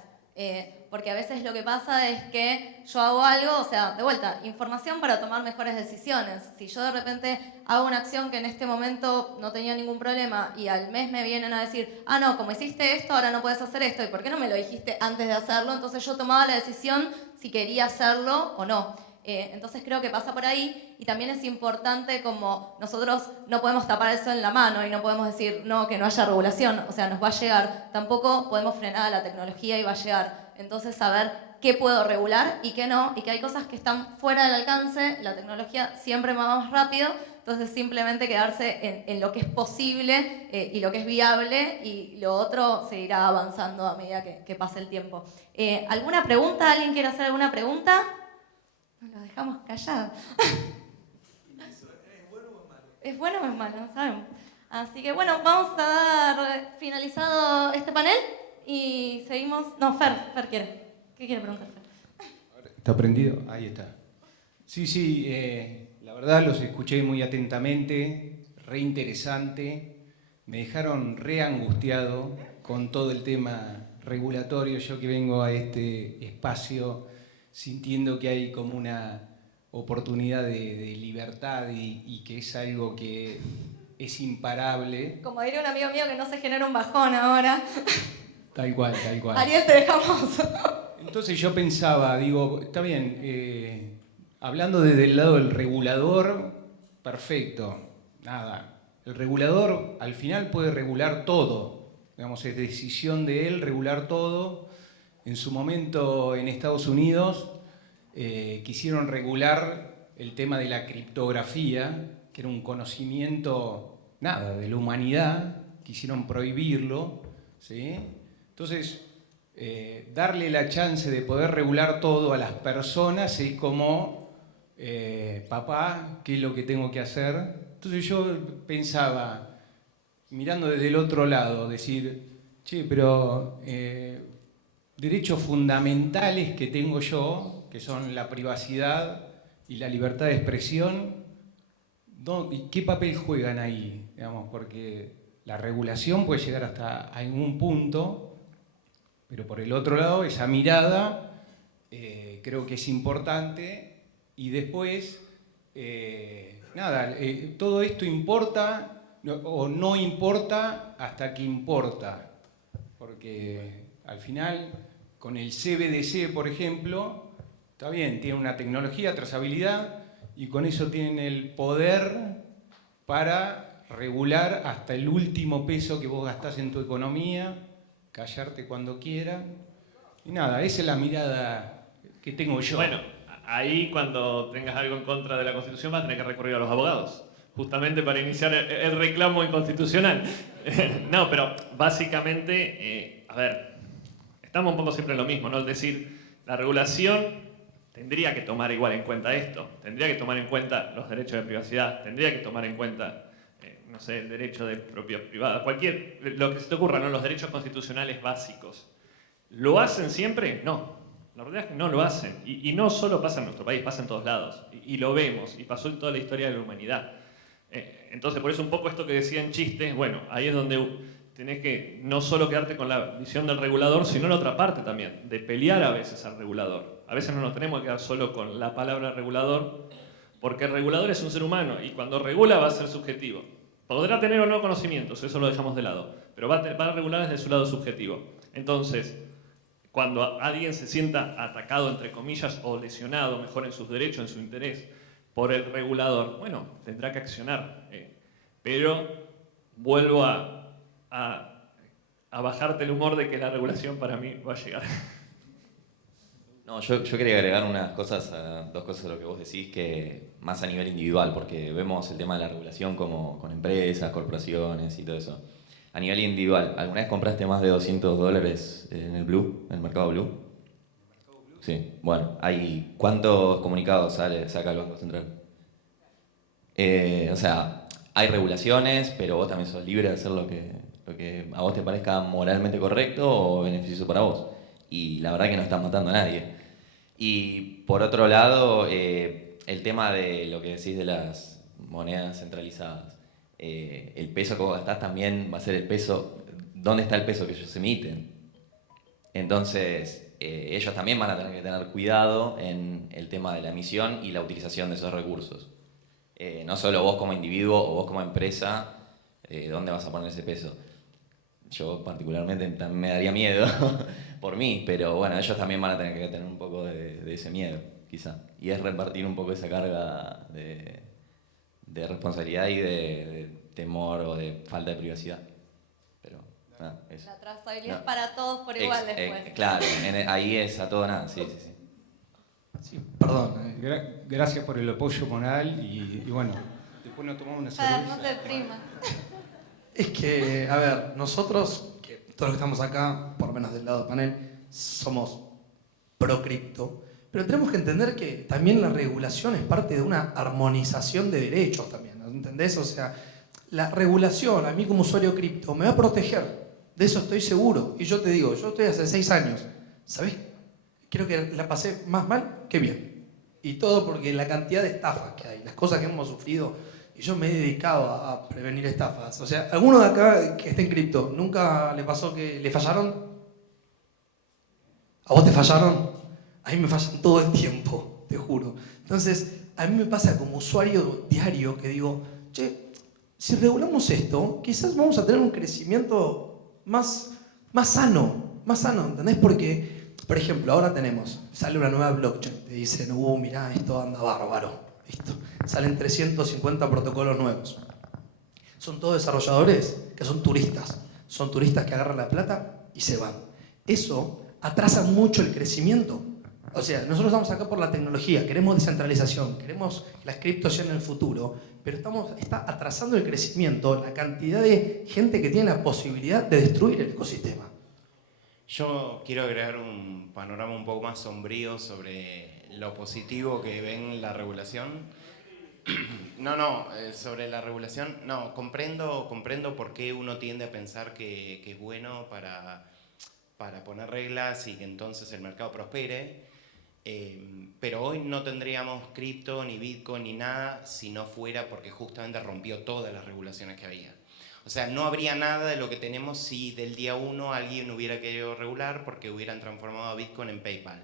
porque a veces lo que pasa es que yo hago algo, o sea, de vuelta, información para tomar mejores decisiones. Si yo de repente hago una acción que en este momento no tenía ningún problema y al mes me vienen a decir, ah, no, como hiciste esto, ahora no puedes hacer esto, ¿y por qué no me lo dijiste antes de hacerlo? Entonces yo tomaba la decisión si quería hacerlo o no. Entonces creo que pasa por ahí, y también es importante, como nosotros no podemos tapar eso en la mano y no podemos decir no, que no haya regulación, o sea, nos va a llegar, tampoco podemos frenar a la tecnología y va a llegar. Entonces saber qué puedo regular y qué no, y que hay cosas que están fuera del alcance, la tecnología siempre va más rápido, entonces simplemente quedarse en lo que es posible y lo que es viable, y lo otro se irá avanzando a medida que pase el tiempo. ¿Alguna pregunta? ¿Alguien quiere hacer alguna pregunta? Nos dejamos callados. ¿Es bueno o es malo? Es bueno o es malo, no sabemos. Así que bueno, vamos a dar finalizado este panel y seguimos. No, Fer quiere. ¿Qué quiere preguntar, Fer? ¿Está prendido? Ahí está. Sí, la verdad los escuché muy atentamente, re interesante. Me dejaron re angustiado con todo el tema regulatorio. Yo que vengo a este espacio sintiendo que hay como una oportunidad de libertad y que es algo que es imparable. Como diría un amigo mío, que no se genera un bajón ahora. Tal cual, tal cual. Ariel, te dejamos. Entonces yo pensaba, digo, está bien, hablando desde el lado del regulador, perfecto, nada. El regulador al final puede regular todo, digamos, es decisión de él regular todo. En su momento en Estados Unidos quisieron regular el tema de la criptografía, que era un conocimiento, nada, de la humanidad, quisieron prohibirlo, ¿sí? Entonces, darle la chance de poder regular todo a las personas es como, papá, ¿qué es lo que tengo que hacer? Entonces yo pensaba, mirando desde el otro lado, decir, che, pero derechos fundamentales que tengo yo, que son la privacidad y la libertad de expresión, ¿y qué papel juegan ahí? Digamos, porque la regulación puede llegar hasta algún punto, pero por el otro lado, esa mirada creo que es importante. Y después, todo esto importa o no importa hasta que importa, porque al final, con el CBDC, por ejemplo, está bien, tiene una tecnología, trazabilidad, y con eso tienen el poder para regular hasta el último peso que vos gastás en tu economía, callarte cuando quieran. Y nada, esa es la mirada que tengo yo. Bueno, ahí cuando tengas algo en contra de la Constitución vas a tener que recurrir a los abogados, justamente para iniciar el reclamo inconstitucional. No, pero básicamente, a ver, estamos un poco siempre en lo mismo, ¿no? Es decir, la regulación tendría que tomar igual en cuenta esto, tendría que tomar en cuenta los derechos de privacidad, tendría que tomar en cuenta, no sé, el derecho de propiedad privada, lo que se te ocurra, ¿no? Los derechos constitucionales básicos. ¿Lo hacen siempre? No. La verdad es que no lo hacen. Y no solo pasa en nuestro país, pasa en todos lados. Y lo vemos, y pasó en toda la historia de la humanidad. Entonces, por eso un poco esto que decía en chiste, bueno, ahí es donde tenés que no solo quedarte con la visión del regulador, sino la otra parte también, de pelear a veces al regulador. A veces no nos tenemos que quedar solo con la palabra regulador, porque el regulador es un ser humano, y cuando regula va a ser subjetivo. Podrá tener o no conocimientos, eso lo dejamos de lado, pero va a regular desde su lado subjetivo. Entonces, cuando alguien se sienta atacado, entre comillas, o lesionado, mejor en sus derechos, en su interés, por el regulador, bueno, tendrá que accionar. Pero vuelvo a bajarte el humor de que la regulación para mí va a llegar. No, yo quería agregar dos cosas a lo que vos decís, que más a nivel individual, porque vemos el tema de la regulación como con empresas, corporaciones y todo eso. A nivel individual, ¿alguna vez compraste más de $200 en el Blue, en el mercado Blue? Sí, bueno, ¿cuántos comunicados saca el Banco Central? O sea, hay regulaciones, pero vos también sos libre de hacer lo que a vos te parezca moralmente correcto o beneficioso para vos. Y la verdad que no estás matando a nadie. Y por otro lado, el tema de lo que decís de las monedas centralizadas. El peso que vos gastás también va a ser el peso. ¿Dónde está el peso que ellos emiten? Entonces, ellos también van a tener que tener cuidado en el tema de la emisión y la utilización de esos recursos. No solo vos como individuo o vos como empresa, ¿dónde vas a poner ese peso? Yo particularmente también me daría miedo por mí, pero bueno, ellos también van a tener que tener un poco de ese miedo, quizá. Y es repartir un poco esa carga de responsabilidad y de temor o de falta de privacidad. Pero nada, eso. La trazabilidad No. para todos por igual después. Claro, ahí es a todo nada, sí. Sí, perdón. Gracias por el apoyo moral y bueno, después nos tomamos una Para, cerveza. no te deprimas. Es que, a ver, nosotros, que todos los que estamos acá, por lo menos del lado del panel, somos pro cripto, pero tenemos que entender que también la regulación es parte de una armonización de derechos también, ¿no? ¿Entendés? O sea, la regulación, a mí como usuario cripto, me va a proteger, de eso estoy seguro. Y yo te digo, yo estoy hace 6 años, ¿sabés? Creo que la pasé más mal que bien. Y todo porque la cantidad de estafas que hay, las cosas que hemos sufrido. Y yo me he dedicado a prevenir estafas. O sea, ¿alguno de acá que esté en cripto, nunca le pasó que le fallaron? ¿A vos te fallaron? A mí me fallan todo el tiempo, te juro. Entonces, a mí me pasa como usuario diario que digo, che, si regulamos esto, quizás vamos a tener un crecimiento más sano, ¿entendés? Porque, por ejemplo, ahora sale una nueva blockchain, te dicen, mirá, esto anda bárbaro. Listo. Salen 350 protocolos nuevos. Son todos desarrolladores que son turistas. Son turistas que agarran la plata y se van. Eso atrasa mucho el crecimiento. O sea, nosotros estamos acá por la tecnología, queremos descentralización, queremos que las criptos sean en el futuro, pero está atrasando el crecimiento la cantidad de gente que tiene la posibilidad de destruir el ecosistema. Yo quiero agregar un panorama un poco más sombrío sobre lo positivo que ven la regulación. Sobre la regulación, comprendo por qué uno tiende a pensar que es bueno para poner reglas y que entonces el mercado prospere. Pero hoy no tendríamos cripto, ni Bitcoin, ni nada si no fuera porque justamente rompió todas las regulaciones que había. O sea, no habría nada de lo que tenemos si del día 1 alguien hubiera querido regular porque hubieran transformado a Bitcoin en PayPal.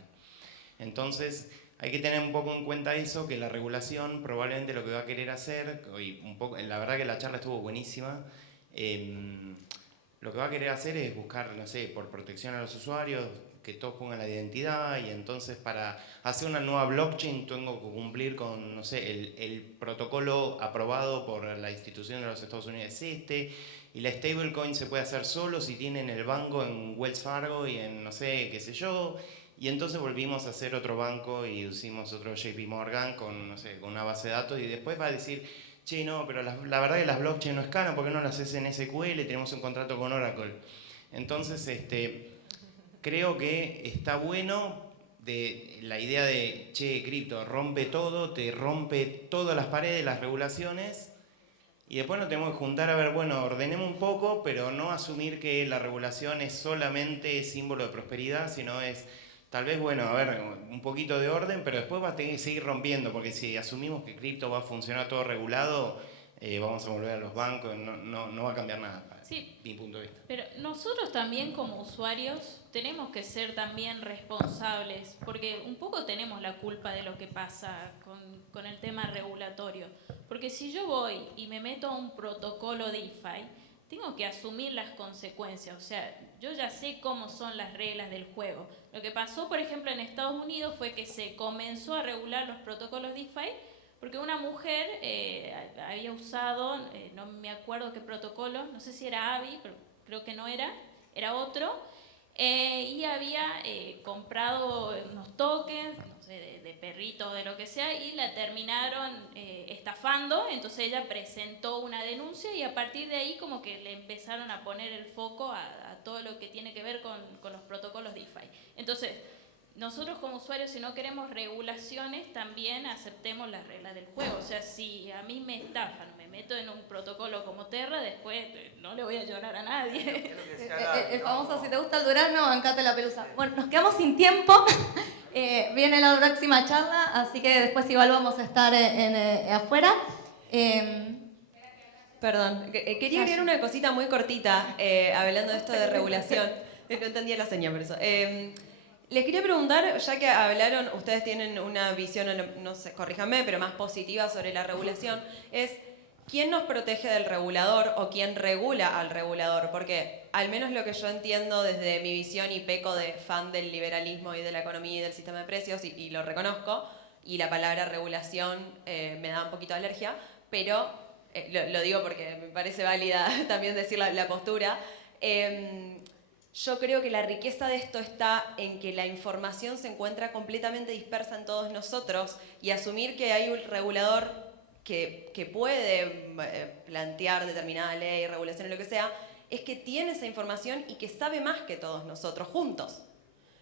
Entonces, hay que tener un poco en cuenta eso, que la regulación probablemente lo que va a querer hacer, la verdad que la charla estuvo buenísima, lo que va a querer hacer es buscar, no sé, por protección a los usuarios, que todos pongan la identidad y entonces para hacer una nueva blockchain tengo que cumplir con, no sé, el protocolo aprobado por la institución de los Estados Unidos es y la stablecoin se puede hacer solo si tienen el banco en Wells Fargo y en no sé, qué sé yo, y entonces volvimos a hacer otro banco y hicimos otro JP Morgan con, no sé, con una base de datos y después va a decir, che, no, pero la verdad que las blockchain no es caro, ¿por qué no las haces en SQL? Tenemos un contrato con Oracle. Entonces, creo que está bueno de la idea de, che, cripto rompe todo, te rompe todas las paredes, las regulaciones, y después nos tenemos que juntar a ver, bueno, ordenemos un poco, pero no asumir que la regulación es solamente símbolo de prosperidad, sino es, tal vez, bueno, a ver, un poquito de orden, pero después va a tener que seguir rompiendo, porque si asumimos que cripto va a funcionar todo regulado, vamos a volver a los bancos, no va a cambiar nada. Sí, mi punto de vista. pero nosotros también como usuarios tenemos que ser también responsables, porque un poco tenemos la culpa de lo que pasa con el tema regulatorio. Porque si yo voy y me meto a un protocolo DeFi, tengo que asumir las consecuencias. O sea, yo ya sé cómo son las reglas del juego. Lo que pasó, por ejemplo, en Estados Unidos fue que se comenzó a regular los protocolos DeFi porque una mujer había usado, no me acuerdo qué protocolo, no sé si era AVI, pero creo que no era otro, y había comprado unos tokens perritos, de lo que sea, y la terminaron estafando. Entonces ella presentó una denuncia y a partir de ahí como que le empezaron a poner el foco a todo lo que tiene que ver con los protocolos DeFi. Entonces, nosotros como usuarios, si no queremos regulaciones, también aceptemos las reglas del juego. O sea, si a mí me estafan, me meto en un protocolo como Terra, después no le voy a llorar a nadie. El famoso, si te gusta el durazno, bancate la pelusa. Bueno, nos quedamos sin tiempo. Viene la próxima charla, así que después igual vamos a estar afuera. Perdón, quería agregar una cosita muy cortita, hablando de esto de regulación. No entendía la señal, por eso. Les quería preguntar, ya que hablaron, ustedes tienen una visión, no sé, corríjanme, pero más positiva sobre la regulación, es ¿quién nos protege del regulador o quién regula al regulador? Porque al menos lo que yo entiendo desde mi visión y peco de fan del liberalismo y de la economía y del sistema de precios, y lo reconozco, y la palabra regulación me da un poquito de alergia, pero lo digo porque me parece válida también decir la postura. Yo creo que la riqueza de esto está en que la información se encuentra completamente dispersa en todos nosotros y asumir que hay un regulador que puede plantear determinada ley, regulación o lo que sea, es que tiene esa información y que sabe más que todos nosotros juntos.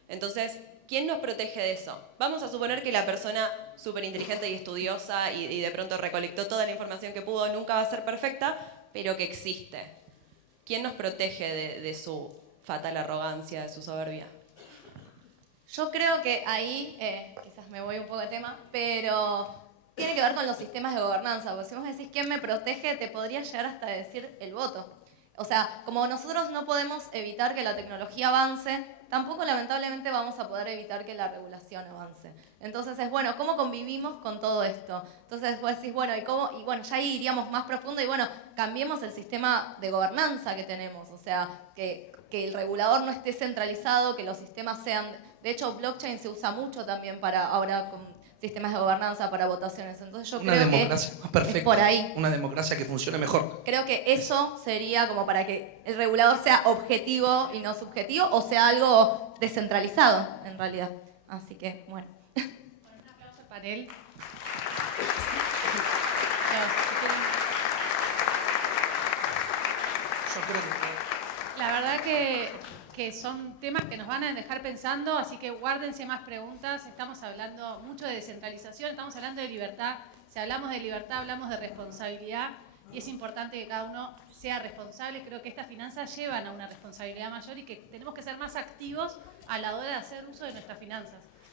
Entonces, ¿quién nos protege de eso? Vamos a suponer que la persona súper inteligente y estudiosa y de pronto recolectó toda la información que pudo, nunca va a ser perfecta, pero que existe. ¿Quién nos protege de su fatal arrogancia, de su soberbia? Yo creo que ahí, quizás me voy un poco de tema, pero tiene que ver con los sistemas de gobernanza, porque si vos decís quién me protege, te podría llegar hasta decir el voto. O sea, como nosotros no podemos evitar que la tecnología avance, tampoco lamentablemente vamos a poder evitar que la regulación avance. Entonces es bueno, ¿cómo convivimos con todo esto? Entonces vos decís, bueno, y bueno, ya ahí iríamos más profundo y bueno, cambiemos el sistema de gobernanza que tenemos, o sea, que el regulador no esté centralizado, que los sistemas sean... De hecho, blockchain se usa mucho también para ahora con sistemas de gobernanza, para votaciones. Entonces yo creo que democracia más perfecta, es por ahí. una democracia que funcione mejor. Creo que eso sería como para que el regulador sea objetivo y no subjetivo, o sea algo descentralizado, en realidad. Así que, bueno. Un aplauso al panel. Yo creo que... La verdad que son temas que nos van a dejar pensando, así que guárdense más preguntas. Estamos hablando mucho de descentralización, estamos hablando de libertad. Si hablamos de libertad, hablamos de responsabilidad y es importante que cada uno sea responsable. Creo que estas finanzas llevan a una responsabilidad mayor y que tenemos que ser más activos a la hora de hacer uso de nuestras finanzas.